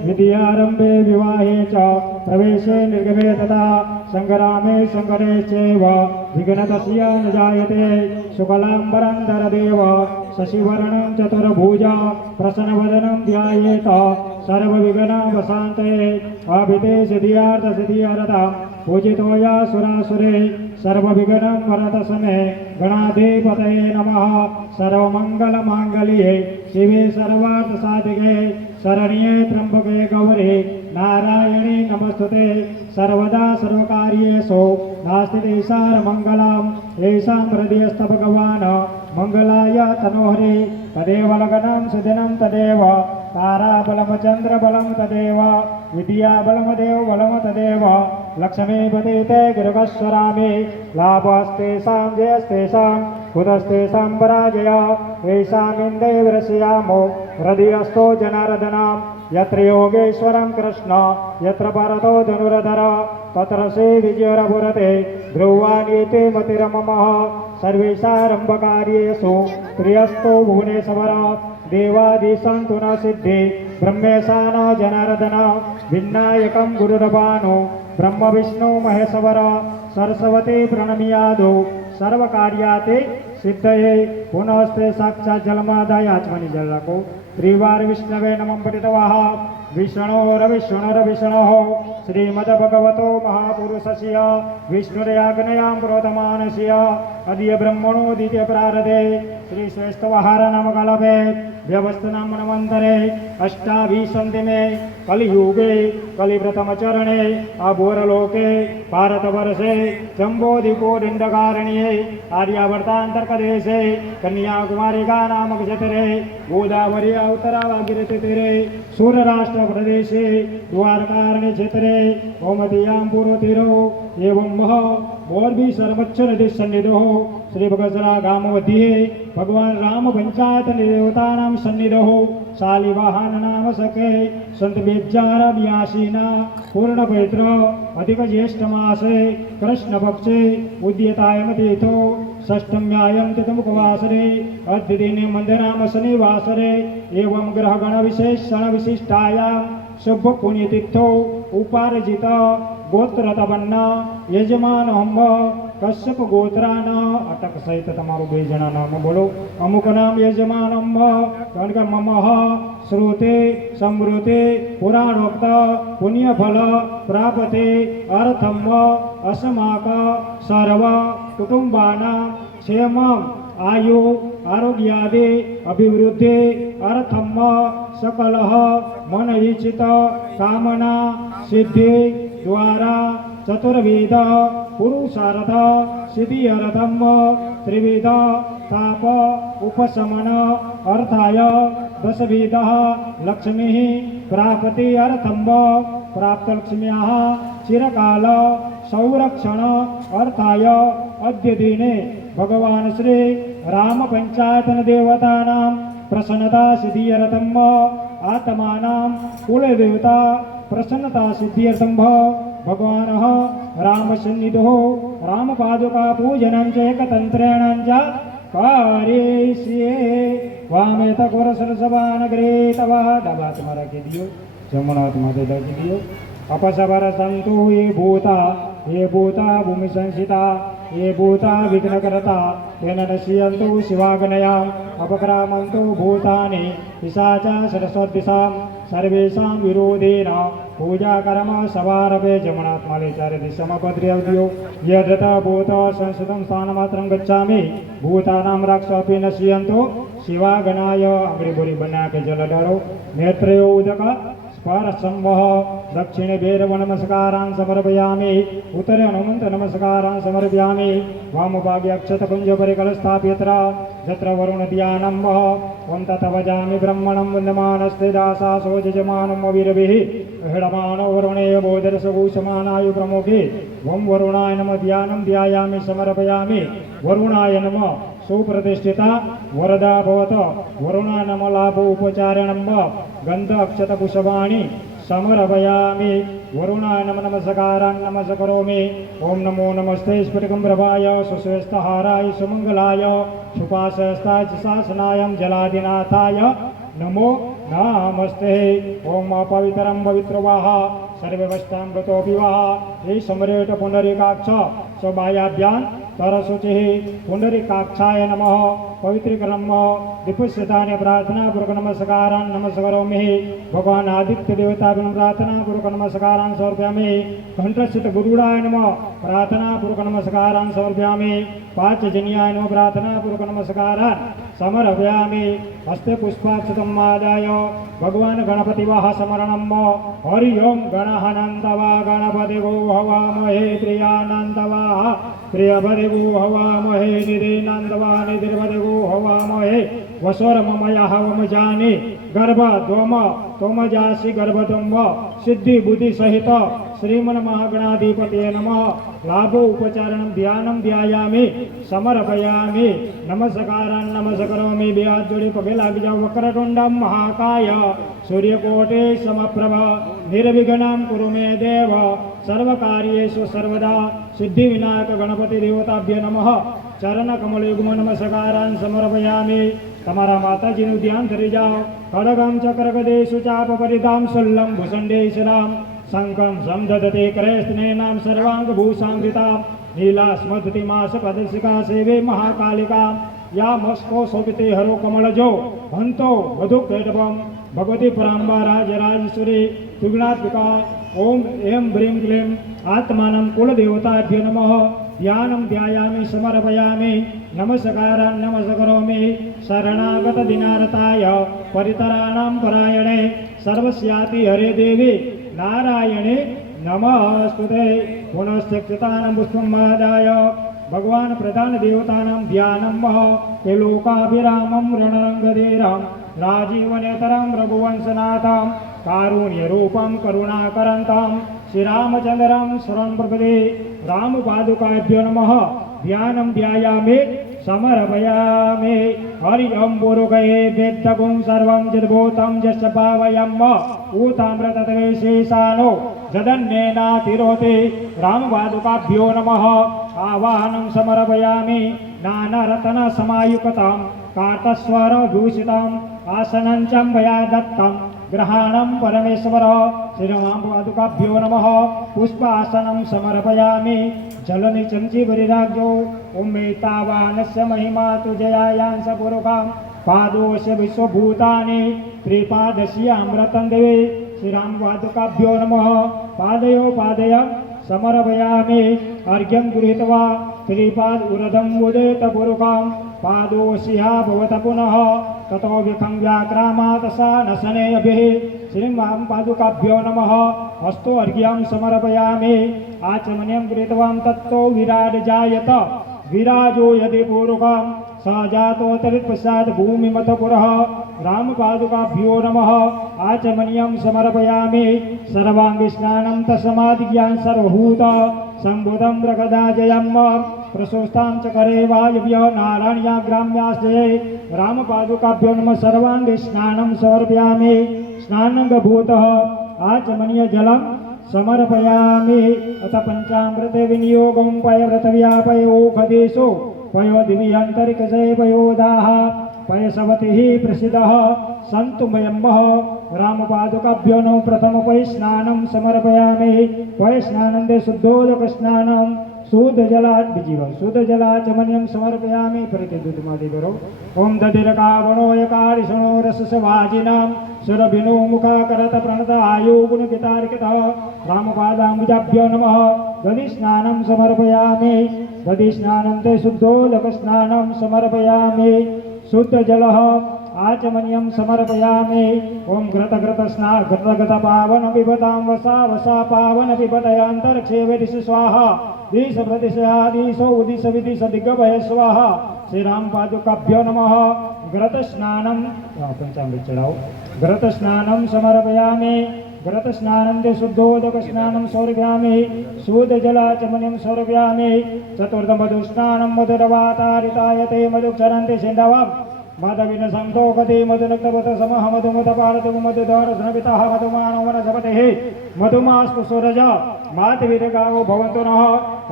विद्यारम्भे विवाहे च प्रवेशे निर्गमे तथा सङ्ग्रामे सङ्कटे चैव विघ्नतस्य न जायते शुक्लाम्बरधरदेव शशिवर्णं चतुर्भुजा प्रसन्नवदनं ध्यायेत सर्वविघ्नावशान्तये अभिते सिद्ध्यार्थसिद्ध्यर्थं पूजितो या सुरासुरे सर्वविघ्नं वरदसमे गणाधिपतये नमः सर्वमङ्गलमाङ्गल्ये शिवे सर्वार्थसाधिके शरण्ये त्र्यम्बके गौरी नारायणे नमस्तुते सर्वदा सर्वकार्येषु नास्ति देशारमङ्गलम् येषां हृदयस्थ भगवान् मङ्गलाय तनोहरि तदेव लग्नं सुदिनं तदेव ताराबलं चन्द्रबलं तदेव विद्याबलं देवबलं तदेव लक्ष्मीपते ते गिरवस्वरामि लाभस्तेषां जयस्तेषां कुतस्तेषां पराजय येषामिन्दे विरस्यामो हृदयस्थो जनार्दनं यत्र योगेश्वरं कृष्ण यत्र भरतो धनुर्धर तत्र श्री विजयरभुरते ध्रुवानीति मतिरममः सर्वेषारम्भकार्येषु प्रियस्तो भुवनेश्वर देवादिशन्तु न सिद्धि ब्रह्मेशान जनार्दन विनायकं गुरुरभानो ब्रह्म विष्णु महेश्वर सरस्वती प्रणमियादो सर्वकार्याते सिद्धये पुनस्ते साक्षात् जलमादाय आचमनी जल रखो त्रिवार विष्णवे नमः पठितवः विष्णोरविष्णुरविष्णोः श्रीमद्भगवतो महापुरुषस्य विष्णुर्याज्ञयां प्रोतमानस्य अद्य ब्रह्मणो द्वितीय प्रारदे श्रीश्रेष्ठवहार नाम कलभे व्यवस्थानां मनवन्तरे अष्टाभिसन्धिमे कलियुगे कलिप्रथमचरणे अघोरलोके भारतवर्षे जम्बोधिकोडिण्डकारण्ये आर्यावर्तान्तर्कदेशे कन्याकुमारिका नामक क्षेत्रे गोदावरी उत्तराभागीरथीतीरे सूर्यराष्ट्रप्रदेशे द्वारकारण्य क्षेत्रे गोमतीयां पूर्वतीरो एवं मोरबी सर्वोच्च नदी सन्निधो श्री भगसरा गाम मध्ये भगवान राम पंचायत देवतानां सन्निधो शालिवाहन नाम सखे संत बेजार व्यासीना पूर्ण पवित्र अधिक ज्येष्ठ मासे कृष्ण पक्षे उद्यतायम तीर्थो षष्ठम्यायं तिथमुखवासरे अद्य दिने मन्दिराम शनिवासरे एवं ग्रहगण विशेषण विशिष्टायां शुभ पुण्यतीर्थो उपार्जित गोत्रतवन्न यजमान हम्ब कश्यप गोत्रान अटक सहित तमारू बे जना नाम बोलो अमुक नाम यजमान हम्ब कारण के ममः श्रुते समृते पुराणोक्त पुण्यफल प्राप्ते अर्थम अस्माक सर्व कुटुंबाना क्षेम आयु आरोग्यादि अभिवृद्धि अर्थम सकलः मन इच्छित कामना सिद्धि द्वारा चतुर्वेद पुरुषार्थ सिद्ध्यर्थम त्रिवेद ताप उपशमन अर्थाय दशवेद लक्ष्मी प्राप्ति अर्थम प्राप्त लक्ष्म्याः चिरकाल संरक्षण अर्थाय अद्य दिने भगवान श्री राम पंचायतन देवतानां प्रसन्नता सिद्ध्यर्थम आत्मानां कुलदेवता प्रसन्नता सिद्ध्यर्थम भगवानः रामसन्निधौ रामपादुका पूजनं च एकतन्त्रेण च कार्येष्ये वामेत कोरसरसभानगरे तव दबात मरके दियो जमुनात माते दगी दियो अपसवर संतु ये भूता भूमि संसिता ये भूता विघ्नकर्ता तेन नश्यन्तु शिवाग्नया अपक्रामन्तु भूतानि पिशाचा सरस्वद्दिशां सर्वेषां विरोधेन पूजाकर्म सवारभे जमनात्मालेचार्य दिशमपद्र्यव्यो यदत भूत संस्कृतं स्थानमात्रं गच्छामि भूतानां राक्षसोऽपि नश्यन्तु शिवागणाय अग्रिभुरि बनाके जलधरो नेत्रयो उदक स्पर्शंवः दक्षिणे भैरव नमस्कारान् समर्पयामि उत्तरे हनुमन्त नमस्कारान् समर्पयामि वामभागे अक्षतकुञ्जपरिकलस्थाप्यत्र यत्र वरुणध्यानं वः ॐ ततवजामि ब्रह्मणं वन्दमानस्ते दासासो यजमानं अविरभिः हृडमानो वरुणे बोधरसभूषमानायु प्रमुखे ॐ वरुणाय नमः ध्यानं ध्यायामि समर्पयामि वरुणाय नमः सुप्रतिष्ठिता वरदा भवत वरुणा नम लाभो उपचारणं गन्ध अक्षतकुशवाणी समर्पयामि वरुणाय नमः नमस्कारान् नमस्करोमि ॐ नमो नमस्ते स्फटिकम्प्रभाय सुश्रेष्ठहाराय सुमङ्गलाय सुपाशस्ताय शासनाय जलादिनाथाय नमो नमस्ते ॐ अपवित्रं पवित्रवाः सर्ववस्थामृतोऽपि वाः हे समरेट पुण्डरीकाक्ष स्वबायाभ्यां तरशुचिः पुण्डरीकाक्षाय नमः पवित्रीकरणं दीपस्यतानि प्रार्थनापूर्वक नमस्कारान् नमस्करोमि भगवान् आदित्यदेवताभ्यं प्रार्थनापूर्वक नमस्कारान् समर्पयामि कंठस्थित गुरुडाय नमः प्रार्थनापूर्वक नमस्कारान् समर्पयामि पांचजन्याय नमः प्रार्थनापूर्वक नमस्कारान् समर्पयामि हस्ते पुष्पाक्षतं आदाय भगवान् गणपतिवाह स्मरणं हरि ओं गणानन्दवा गणपतिगो हवामहे प्रियानन्दवा प्रियपतिगो हवामहे निधिनन्दवा निधिर्पतिगो हवामहे वसोरममया हवमजानि गर्भध्वम त्वमजासि गर्भध्वम सिद्धि बुद्धि सहित श्रीमन्महागणाधिपतये नमः लाभो उपचारणं ध्यानं ध्यायामि समर्पयामि नमस्कारान् नमस्करोमि बेहात जोड़े पगे लाग जाओ वक्रतुंडं महाकाय सूर्यकोटि समप्रभ निर्विघ्नं कुरु मे देव सर्वकार्येषु सर्वदा सिद्धिविनायक गणपति देवताभ्य नमः चरण कमल युग्म नमस्कारान् समर्पयामि તમારા માતાજીનું ધ્યાન ધરી જાઓ ખડગમ ચક્ર ગદેશુ ચાપ પરિધામ શલ્લમ ભૂષંડેશરામ શંકમ સમદદતે કરેસ્નેનામ સર્વાંગ ભૂષાંગિતા નીલા સ્મદતિ માસ પ્રદર્શિકા સેવે મહાકાલિકા યા મસ્કો શોભિતે હરો કમળજો હંતો વધુ કેટવમ ભગવતી પરાંબા રાજરાજેશ્વરી ત્રિગુણાત્મિકા ઓમ એમ બ્રીમ ક્લીમ આત્માनं કુલદેવતાભ્યો નમઃ ध्यानं ध्यायामि समर्पयामि नमस्कारान् नमस्करोमि शरणागत दिनारताय परितराणां परायणे सर्वस्याति हरे देवी नारायणे नमस्ते पुनश्चक्षतानं पुष्पमादाय भगवान् प्रधान देवतानां ध्यानं ते लोकाभिरामं रणरङ्गधीरं राजीवनेतरं रघुवंशनाथं कारुण्यरूपं करुणाकरन्तं श्रीरामचन्द्रं शरणं प्रपदे रामपादुकाभ्यो नमः ध्यानं ध्यायामि समर्पयामि हरि ओं पूरुकये वेत्तकुं सर्वं यद्भूतं यस्य पावयं ऊताम्रततवेशेषानो जदन्नेनातिरोति रामपादुकाभ्यो नमः आवाहनं समर्पयामि नानारत्नसमायुक्तं कार्तस्वरभूषितम् आसनं च मया दत्तं ग्रहाणं परमेश्वर श्रीरामपादुकाभ्यो नमः पुष्पासनं समर्पयामि जलनिचञ्ची वरिराज्यो उमेतावानस्य महिमा तु जयायांस पुरुषं पादोस्य विश्वभूतानि त्रिपादस्यामृतं देवे श्रीरामपादुकाभ्यो नमः पादयो पादय समर्पयामि अर्घ्यं गृहीत्वा त्रिपाद उरधं उदेत पुरुषं पादोऽस्या भवत पुनः ततो विखं व्याक्रामात् सा नशनेभिः श्रीरामपादुकाभ्यो नमः हस्तो अर्घ्यं समर्पयामि आचमनीयं गृहीत्वां तत्तो विराड जायत विराजो यदि पूर्वकं स जातो तरित्पश्चात् भूमिमथ पुरः रामपादुकाभ्यो नमः आचमनीयं समर्पयामि सर्वाङ्गस्नानं तस्माद्ज्ञान सर्वभूत सम्बुधं प्रगदाजयं प्रशोस्तां च करे वायव्य नारायण्याग्राम्याश्रये रामपादुकाभ्यो नमः सर्वाङ्गस्नानं समर्पयामि स्नानङ्गभूतः आचमनीय जलं समर्पयामि अथ पंचामृते विनियोगं पयव्रतव्यापयो खदेशो पयो दिव्यन्तरिकजय पयोदाः पयसवतिः प्रसिद्धः सन्तु मयम्बः रामपादुकाभ्यो नमः प्रथमपय स्नानं समर्पयामि पय स्नानन्दे शुद्धोदकस्नानं શુદ્ધ જલા બીજી વાર શુદ્ધ જલાચમન્યમ સમર્પયામિ ફરીથી દૂધમાંથી કરો ઓમ દધિરકાવણો એકારિષણો રસસવાજિનામ સુરભિનો મુખા કરત પ્રણત આયુ ગુણ પિતાર્કિત રામપાદાંબુજાભ્યો નમઃ દધિ સ્નાનમ સમર્પયામિ દધિ સ્નાનમ તે શુદ્ધોદક સ્નાનમ સમર્પયામિ શુદ્ધ જલઃ आचमन्यं समर्पयामि ओम घृत घृत स्ना घृत घृत पावन पिबतां वसा पावन पिबतयांतरक्षे वेदिश स्वाहा दिश प्रतिशयादिशो उदिश विदिश दिग्गभय स्वाहा श्री राम पादुकाभ्यो नमः घृत स्नानं पंचामृत चढ़ाओ घृत स्नानं समर्पयामि घृत स्नानं ते शुद्धोदक स्नानं समर्पयामि शुद्ध जलाचमन्यं समर्पयामि चतुर्थ मधु स्नानं मधुरवातारितायते मधुक्षरन्ति सिन्धवम् माधविन संतोषति मधुनक्तवत समः मधुमतपालतु मधुदर्शनपितः मधुमानो वनस्पतिः मधुमास्तु सूरज मातवीरगावो भवन्तु नः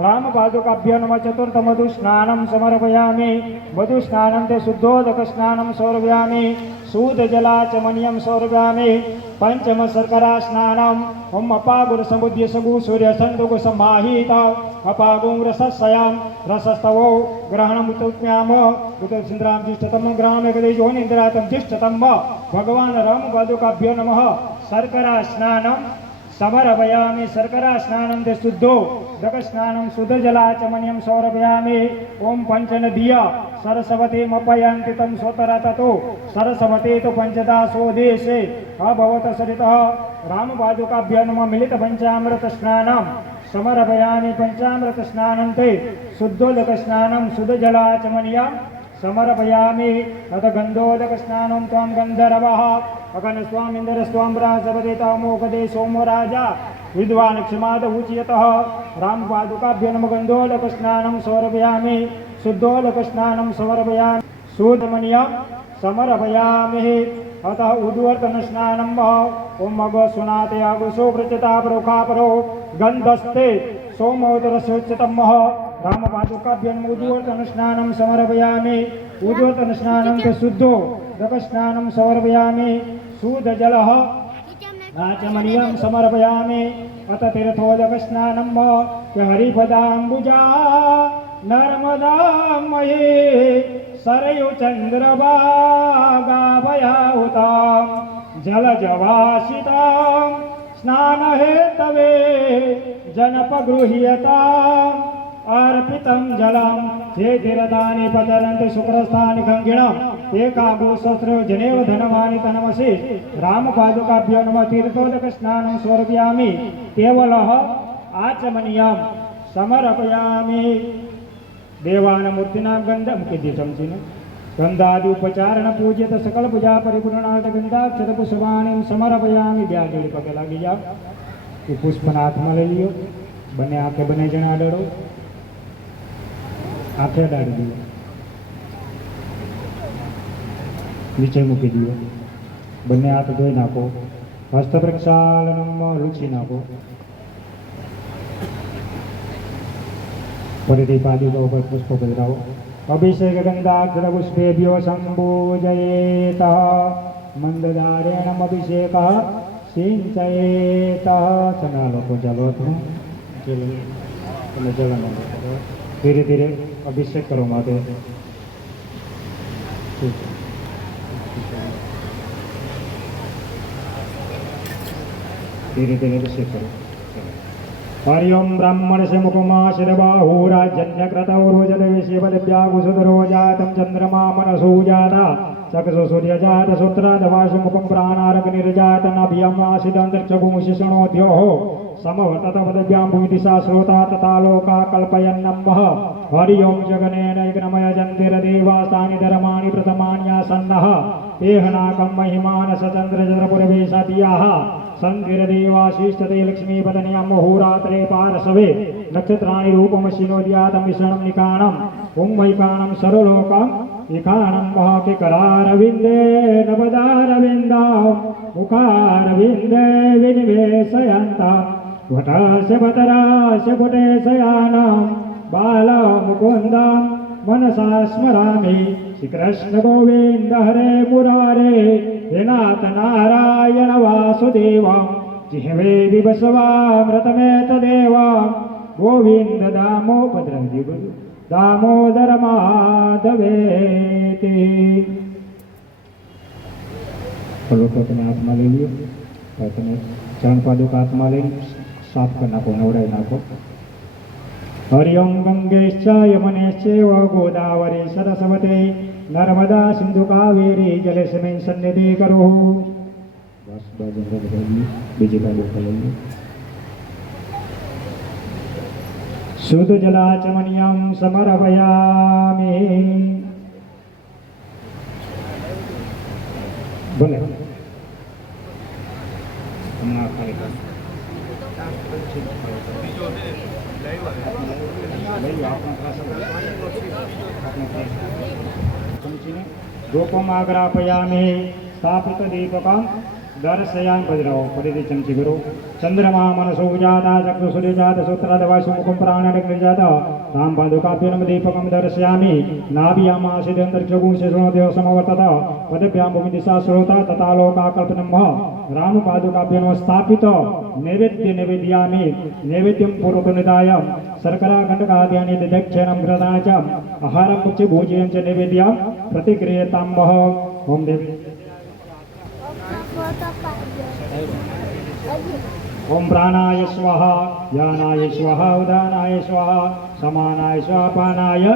रामपादुकाभ्यो नमः चतुर्थ मधुस्नानं समर्पयामि मधुस्नानं ते शुद्धोदक स्नानं समर्पयामि शुद्ध जलाचमन्यं समर्पयामि पंचम शर्करा स्नानम् ओम अपागुर समुद्य सगु सूर्य संदुग समाहित अपागुं रसस्यं रसस्तवो ग्रहणम् उत्तम्याम उत्तरसिंद्राम ज्येष्ठतम ग्राम एकदेशो निन्द्रातम ज्येष्ठतम भगवान राम पादुकाभ्यो नमः शर्करा स्नानम् समर्पयामि शर्करा स्नानं ते शुद्धो दक स्नानं शुद्ध जलाचमन्यं समर्पयामि ओम पंचनदीय सरस्वती मपयन्ति तं स्वतरा ततो सरस्वती तो पंचदासो देशे अभवत सरितः रामपादुकाभ्यो नमः मिलित पंचामृत स्नानं समर्पयामि पंचामृत स्नानं ते शुद्धोदक स्नानं शुद्ध जलाचमन्यं समर्पयामि अथ गंधोदक स्नानं त्वं गंधर्वः अगन स्वामिंदर स्वाम्राजपति तामोकदे सोमो राजा विद्वान् क्षमाद उच्यतः रामपादुकाभ्यो नमः गंधोदक स्नानं समर्पयामि शुद्धोदक स्नानं समर्पयामि शुद्धमन्यं समर्पयामि अतः उद्वर्तन स्नानं ओम अगो सुनाते अगुसो प्रचता प्रोखापरो गंधस्ते सोमोदरस्योच्यतम रामपादुकाभ्यो नमः उद्वर्तन स्नानं समर्पयामि उद्वर्तन स्नानं ते शुद्धो दक स्नानं समर्पयामि शुद्ध जलः आचमनीयं समर्पयामि अत तीर्थोदक स्नानं हरिपदाम्बुजा नर्मदामये सरयु चन्द्रभागाभयाहुतां जलजवासितां स्नानहेतवे जनपगृह्यताम् अर्पितं जलं हे धीरदानि पचरन्ति शुक्रस्थानि खङ्गिणम् एकागो सहस्रो जनेव धनवानि तनमसि रामपादुकाभ्यो नमः तीर्थोदक स्नानं समर्पयामि केवलः आचमनीयं समर्पयामि देवानमूर्तिना गन्धं किति चमचिने गंधादि उपचारण पूजित सकल पूजा परिपूर्णार्थ गंधाक्षर पुष्पाणिं समर्पयामि ब्याजोड़ी पगे लागी जाओ ये पुष्पन हाथ में ले लियो बने आंखें बने जना डरो आंखें डाल दियो नीचे मूकी दियो बने हाथ धोई नाखो हस्त प्रक्षालनम लूछी नाखो फरीथी पादुका पर पुष्प पधरावो अभिषेक गंधाक्षर पुष्पेभ्यो संपूजयेत मंदधारेण अभिषेकः सिंचयेत चना लोको चलो जलन धीरे धीरे अभिषेक करो माते धीरे धीरे अभिषेक करो हरिओं ब्राह्मण से मुखमाशिरबाहूराजन्यकृतौ रोजदेशीवदिव्याकुसुधरो जातं चन्द्रमा मनसो जाता चक्षु सूर्यजात सूत्रादवासुमुखं प्राणारग्निर्जातनभियमासिदन्तरिक्षगुंशिषणोद्योः समवर्ततपदव्यां भूदिशा श्रोता तथा लोका कल्पयन्नम्बः हरिओं जगनेनैकनमय जन्तिरदेवास्तानि धर्माणि प्रथमान्यासन्नः तेहनाकं महिमानसचन्द्रचन्द्रपुरवेशादियाः संगिरदेवाशीष्टते लक्ष्मीपदन्यां मुहूरात्रे पारसवे नक्षत्राणि रूपमशिनोद्यातं विषणं निकाणम् उम्मैकाणं सर्वलोकम् इकाणं महकिकरारविन्दे नवदारविन्दां मुखारविन्दे विनिवेशयन्तां वटस्य पतरास्य पुटे शयानां बालमुकुन्दां मनसा स्मरामि श्रीकृष्ण गोविन्द हरे मुरारे हे नाथ नारायण वासुदेवं जिह्वे विवस्वामृतमेतदेवं ગોવિંદ દામો ભદ્રંજી બોલો દામોદર માધવેતિ લોકો તમે હાથમાં લઈ લ્યો હવે તમે ચરણ પાદુકા હાથમાં લઈ સાફ કરી નાખો નવડાવી નાખો હરિઓમ ગંગેશ્ચ યમનેશ્ચૈવ ગોદાવરી સરસ્વતી નર્મદા સિંધુ કાવેરી જલેસ્મિન સન્નિધિ કરો બસ બાજુ બીજી બાજુ લઈ શુદ્ધ જલાચમનિયમ સમર્પયામિ ભલે હમણાં ખાલી गोपमाग्रापयामि स्थापित दीपकं दर्शयामि भद्रौ फरीથી ચમચી કરો ચંદ્રમા મનસો જાતા ચક્ષુ સૂર્યજાત સૂત્રાદવાસુ મુખમ પ્રાણનિર્જાત રામ પાદુકાભ્યો દીપકમ દર્શયામિ નાભિયામા સિદ્ધંતરિક્ષગુણ શેષણોદેવ સમવર્તત પદભ્યામ ભૂમિ દિશા શ્રોતા તથા લોકાકલ્પનમ રામ પાદુકાભ્યો સ્થાપિત નૈવેદ્યામિ નૈવેદ્યમ પૂર્વકનિદાય શર્કરા કંડકાદ્યાનિ દક્ષિણમ ઘૃતાન ચ આહારમ ઉચ્ચ ભોજ્યં ચ નૈવેદ્યમ પ્રતિક્રિયતામ ઓમ દેવ ओम प्राणाय स्वाहा यानाय स्वाहा उदानाय स्वाहा समानाय स्वाहा पानाय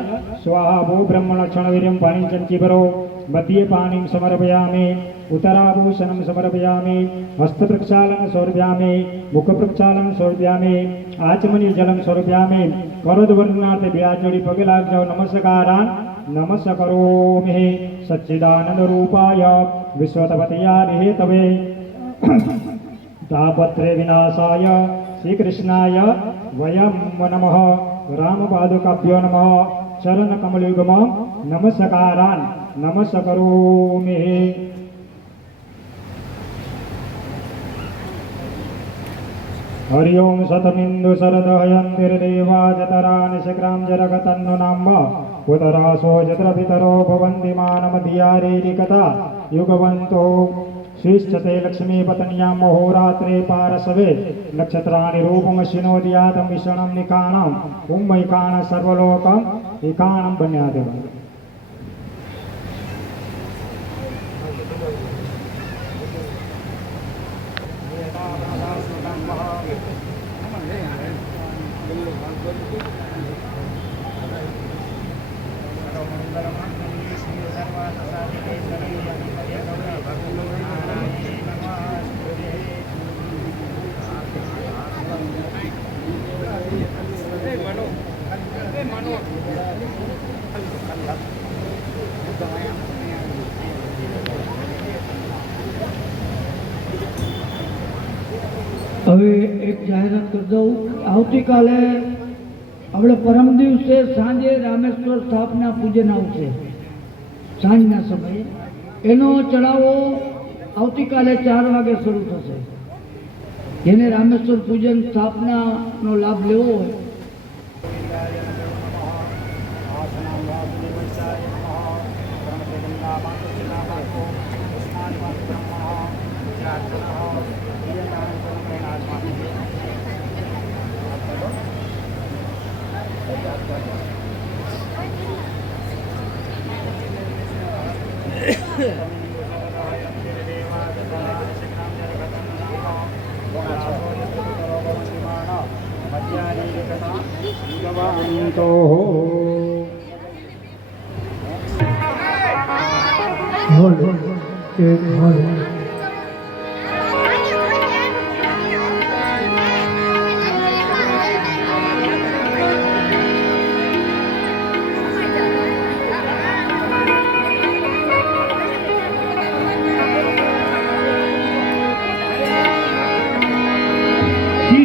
स्वाहा भू ब्रह्मलक्षण वीर्यं पाणिं चञ्चीवरो मध्ये पाणिं समर्पयामि उत्तराभूषणं समर्पयामि हस्तप्रक्षालनं समर्पयामि मुखप्रक्षालनं समर्पयामि आचमनीय जलं समर्पयामि करोद्वर्णार्थे व्याजोडी पगे लागजाव नमस्कारान् नमस्करोमि सच्चिदानन्दरूपाय विश्वतपतयाय हेतवे तापत्रे विनाशाय श्रीकृष्णाय वयं नमः रामपादुकाभ्यो नमः चरणकमलयुगमं नमस्कारान् नमस्करोमि हरि ओं शतमिन्दु शरदहयन्तिर्देवाजतराणि शिखरां जरगतन्नु नाम उदरासो यत्र पितरो भवन्ति मानमधियारेरिकथा युगवन्तो श्रीश्चते लक्ष्मीपतन्यां महोरात्रे पारसवे नक्षत्राणि रूपमशिनोदयातं विषणं निकाणम् उम्मैकाण सर्वलोकम् एकाणं बन्यादेव હવે એક જાહેરાત કરી દઉં આવતીકાલે આપણે પરમ દિવસે સાંજે રામેશ્વર સ્થાપના પૂજન આવશે સાંજના સમયે એનો ચડાવો આવતીકાલે 4 વાગે શરૂ થશે જેને રામેશ્વર પૂજન સ્થાપનાનો લાભ લેવો હોય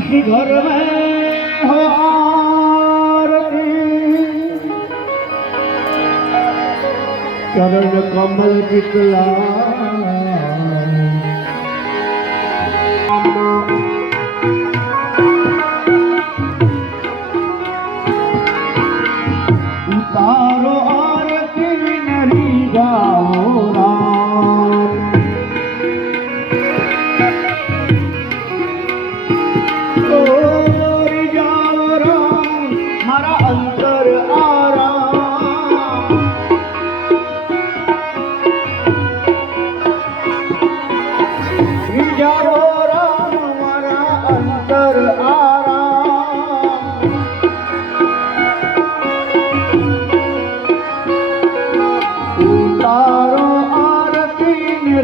जिस घर में हो आरती चरण कमल कितला उतारो आरती नरी जाओ राम जाओ राम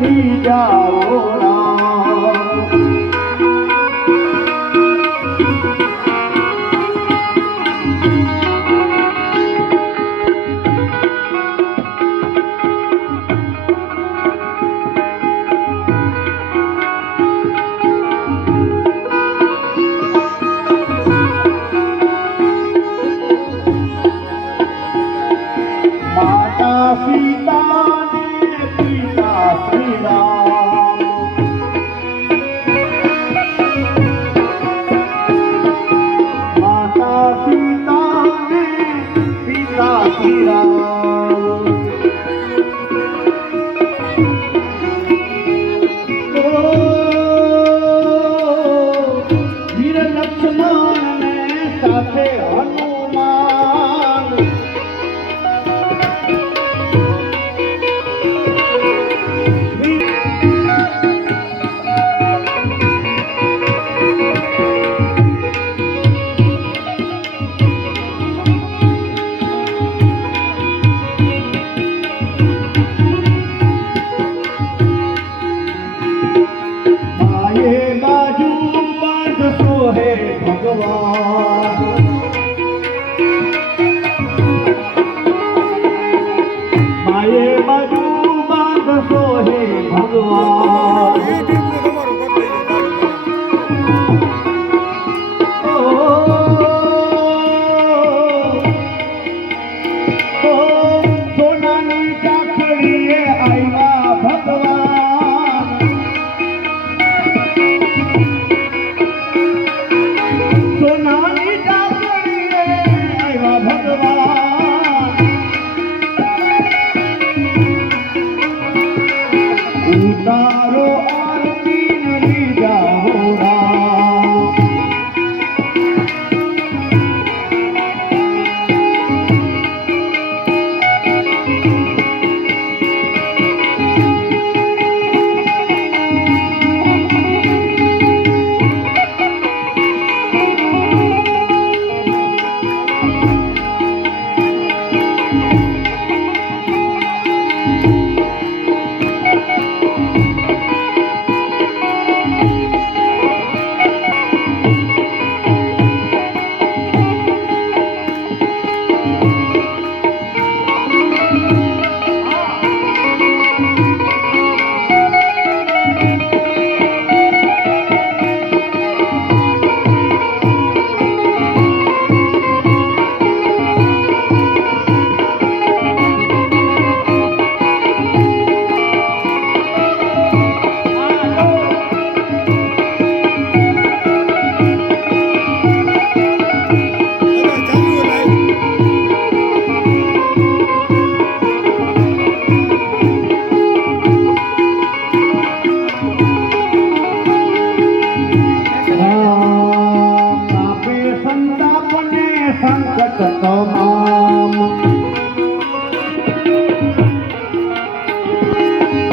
રી જાઓ રામ માતા સીતા ને પિતા શ્રી રામ માતા સીતા ને પિતા શ્રી રામ વીર લક્ષ્મણ ને સાથે હનુમાન માયે બાજુ બાંધશો હે ભગવાન માયે બાજુ બાંધશો હે ભગવાન સોનાની ચાકડીએ આવ્યા ભગવાન સોનાની ચાકડીએ આવ્યા ભગવાન ઉતારો આરતી નરી જાઓ રામ આપે સંતાપને સંકટ તમામ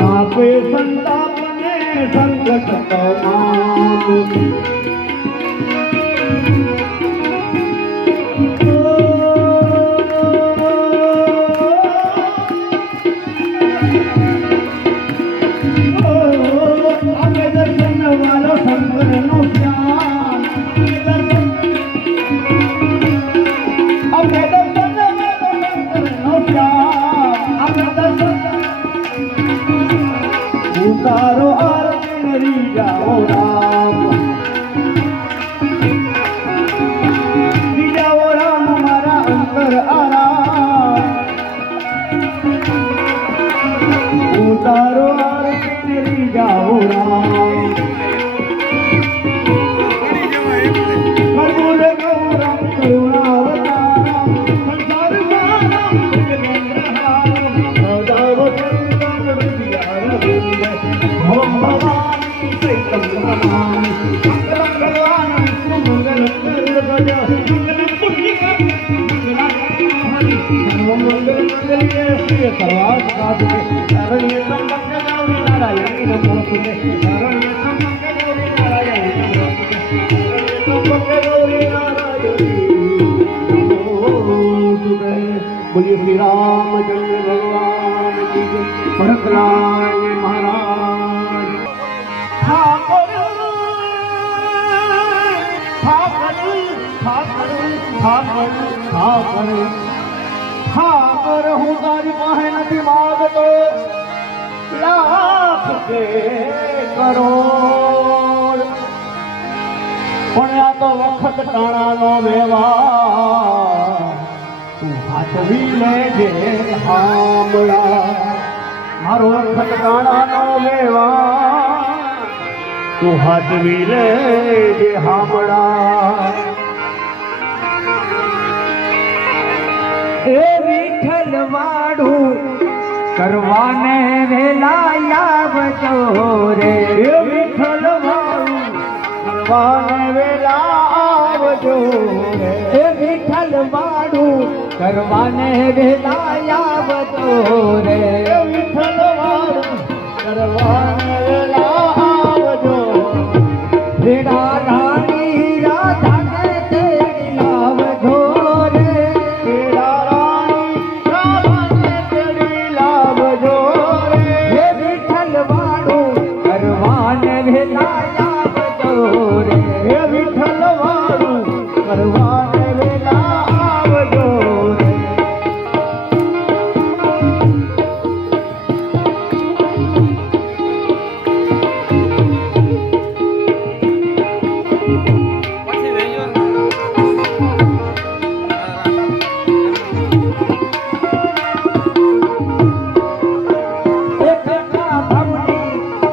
આપે સંતાપને સંકટ તમામ આપે દર્શન વાલો શંકરનો ધ્યાન આપે દર્શન વાલો શંકરનો ધ્યાન આપે દર્શન ઉતારો આરતી નરી જાઓ રામ રી જાઓ રામ મારા અંતર આરામ ઉતારો આરતી નરી જાઓ રામ કર્પૂર ગૌરમ કરુણાવતારમ સંસાર સારમ જગેન્દ્રહારમ સદાવતંતં વિદ્યારવિંદમ ભવાની સૈતમ નમામિ મંગલં ભગવાનં સુમંગલં ગરુડધ્વજ મંગલં પુંડિકં મંગલાકારં હરિ સર્વમંગલ મંગલ્ये શ્રી સર્વાર્થસાધિકે શરણ્યં ત્ર્યંબકે ગૌરી નારાયણી નમોસ્તુતે શરણ્યં ત્ર્યંબકે ગૌરી નારાયણી નમોસ્તુતે શરણ્યં ત્ર્યંબકે ગૌરી નારાયણી નમોસ્તુતે બોલીએ શ્રી રામચંદ્ર ભગવાન કી જય ભરતલાલ મહારાજ ઠાકર હું તારી પાસે નથી માગતો લાખ કે કરોડ, પણ આ તો વખત ટાણાનો વ્યવહાર તું હાથવી લેજે હામળા, મારો વખત ટાણાનો વ્યવહાર તું હાથવી લેજે હામળા. એ વિઠ્ઠલ વાળું કરવાને વેલા આવજો રે, એ વિઠ્ઠલ વાળું કરવાને વેલા આવજો રે, એ વિઠ્ઠલ વાળું કરવાને વેલા આવજો રે, એ વિઠ્ઠલ વાળું કરવાને વેલા આવજો. વેડા રાણી રાધાને તેડી લાવજો રે,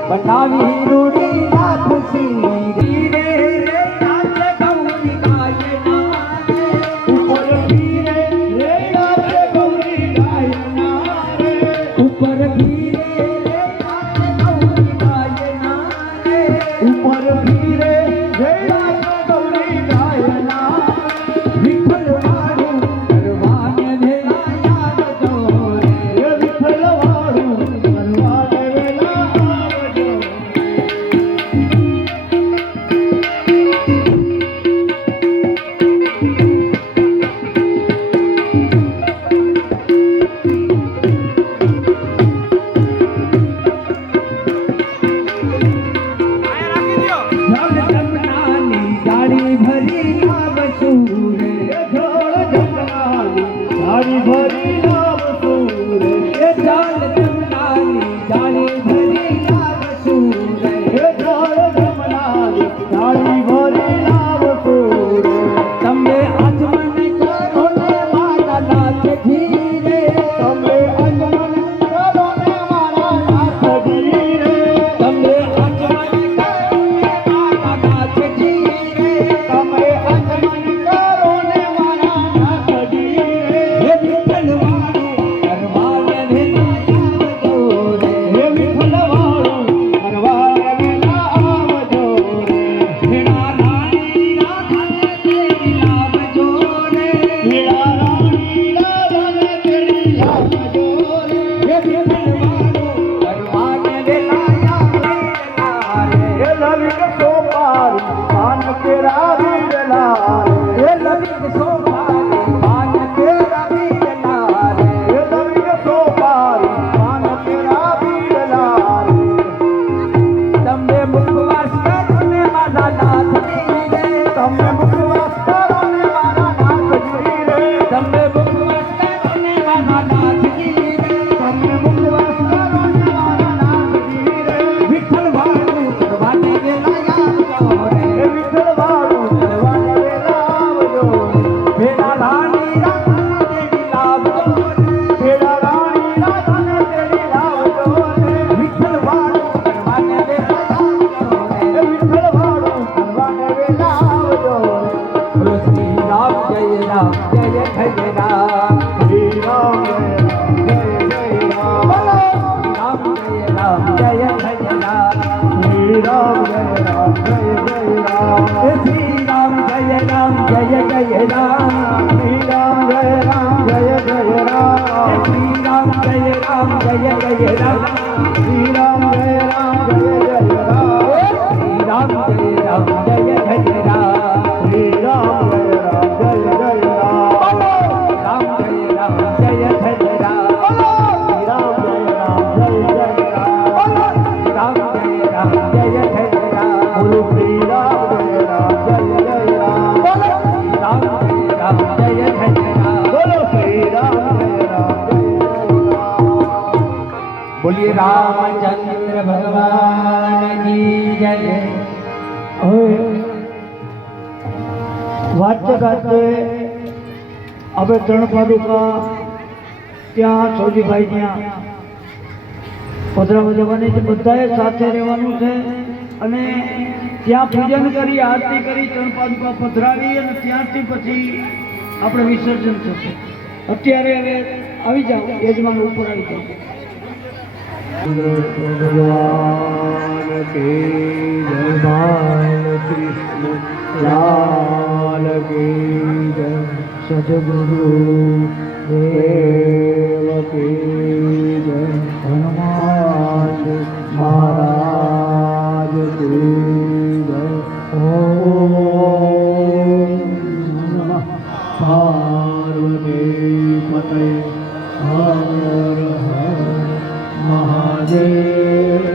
બનાવી રૂડી રાખશી રે રે નાચ ગૌરી ગાયના રે, ઉપર ઘીરે રે નાચ ગૌરી ગાયના રે, ઉપર ઘીરે રે નાચ ગૌરી ગાયના રે, ઉપર ઘીરે રે નાચ ગૌરી ગાયના. વિઠ્ઠલ વાળું કરવાને વેલા આવજો રે, વિઠ્ઠલ વાળું કરવાને વેલા આવજો. રામ ગાતે ગાતે આપણે 3 પાદુકા ત્યાં સૌજીભાઈ ત્યાં પધરાવા જવાની છે. બધાએ સાથે રહેવાનું છે અને ત્યાં પૂજન કરી આરતી કરી 3 પાદુકા પધરાવી અને ત્યાંથી પછી આપણે વિસર્જન થશે. અત્યારે હવે આવી જાઓ, યજમાન ઉપર આવી જાઓ. ભગવાન કી જય, બાલકૃષ્ણ લાલ કી જય, સદગુરુ દેવ કી જય, હનુમાન મહારાજ કી જય. ઓમ નમઃ પાર્વતી પતય હર હર મહાદેવ.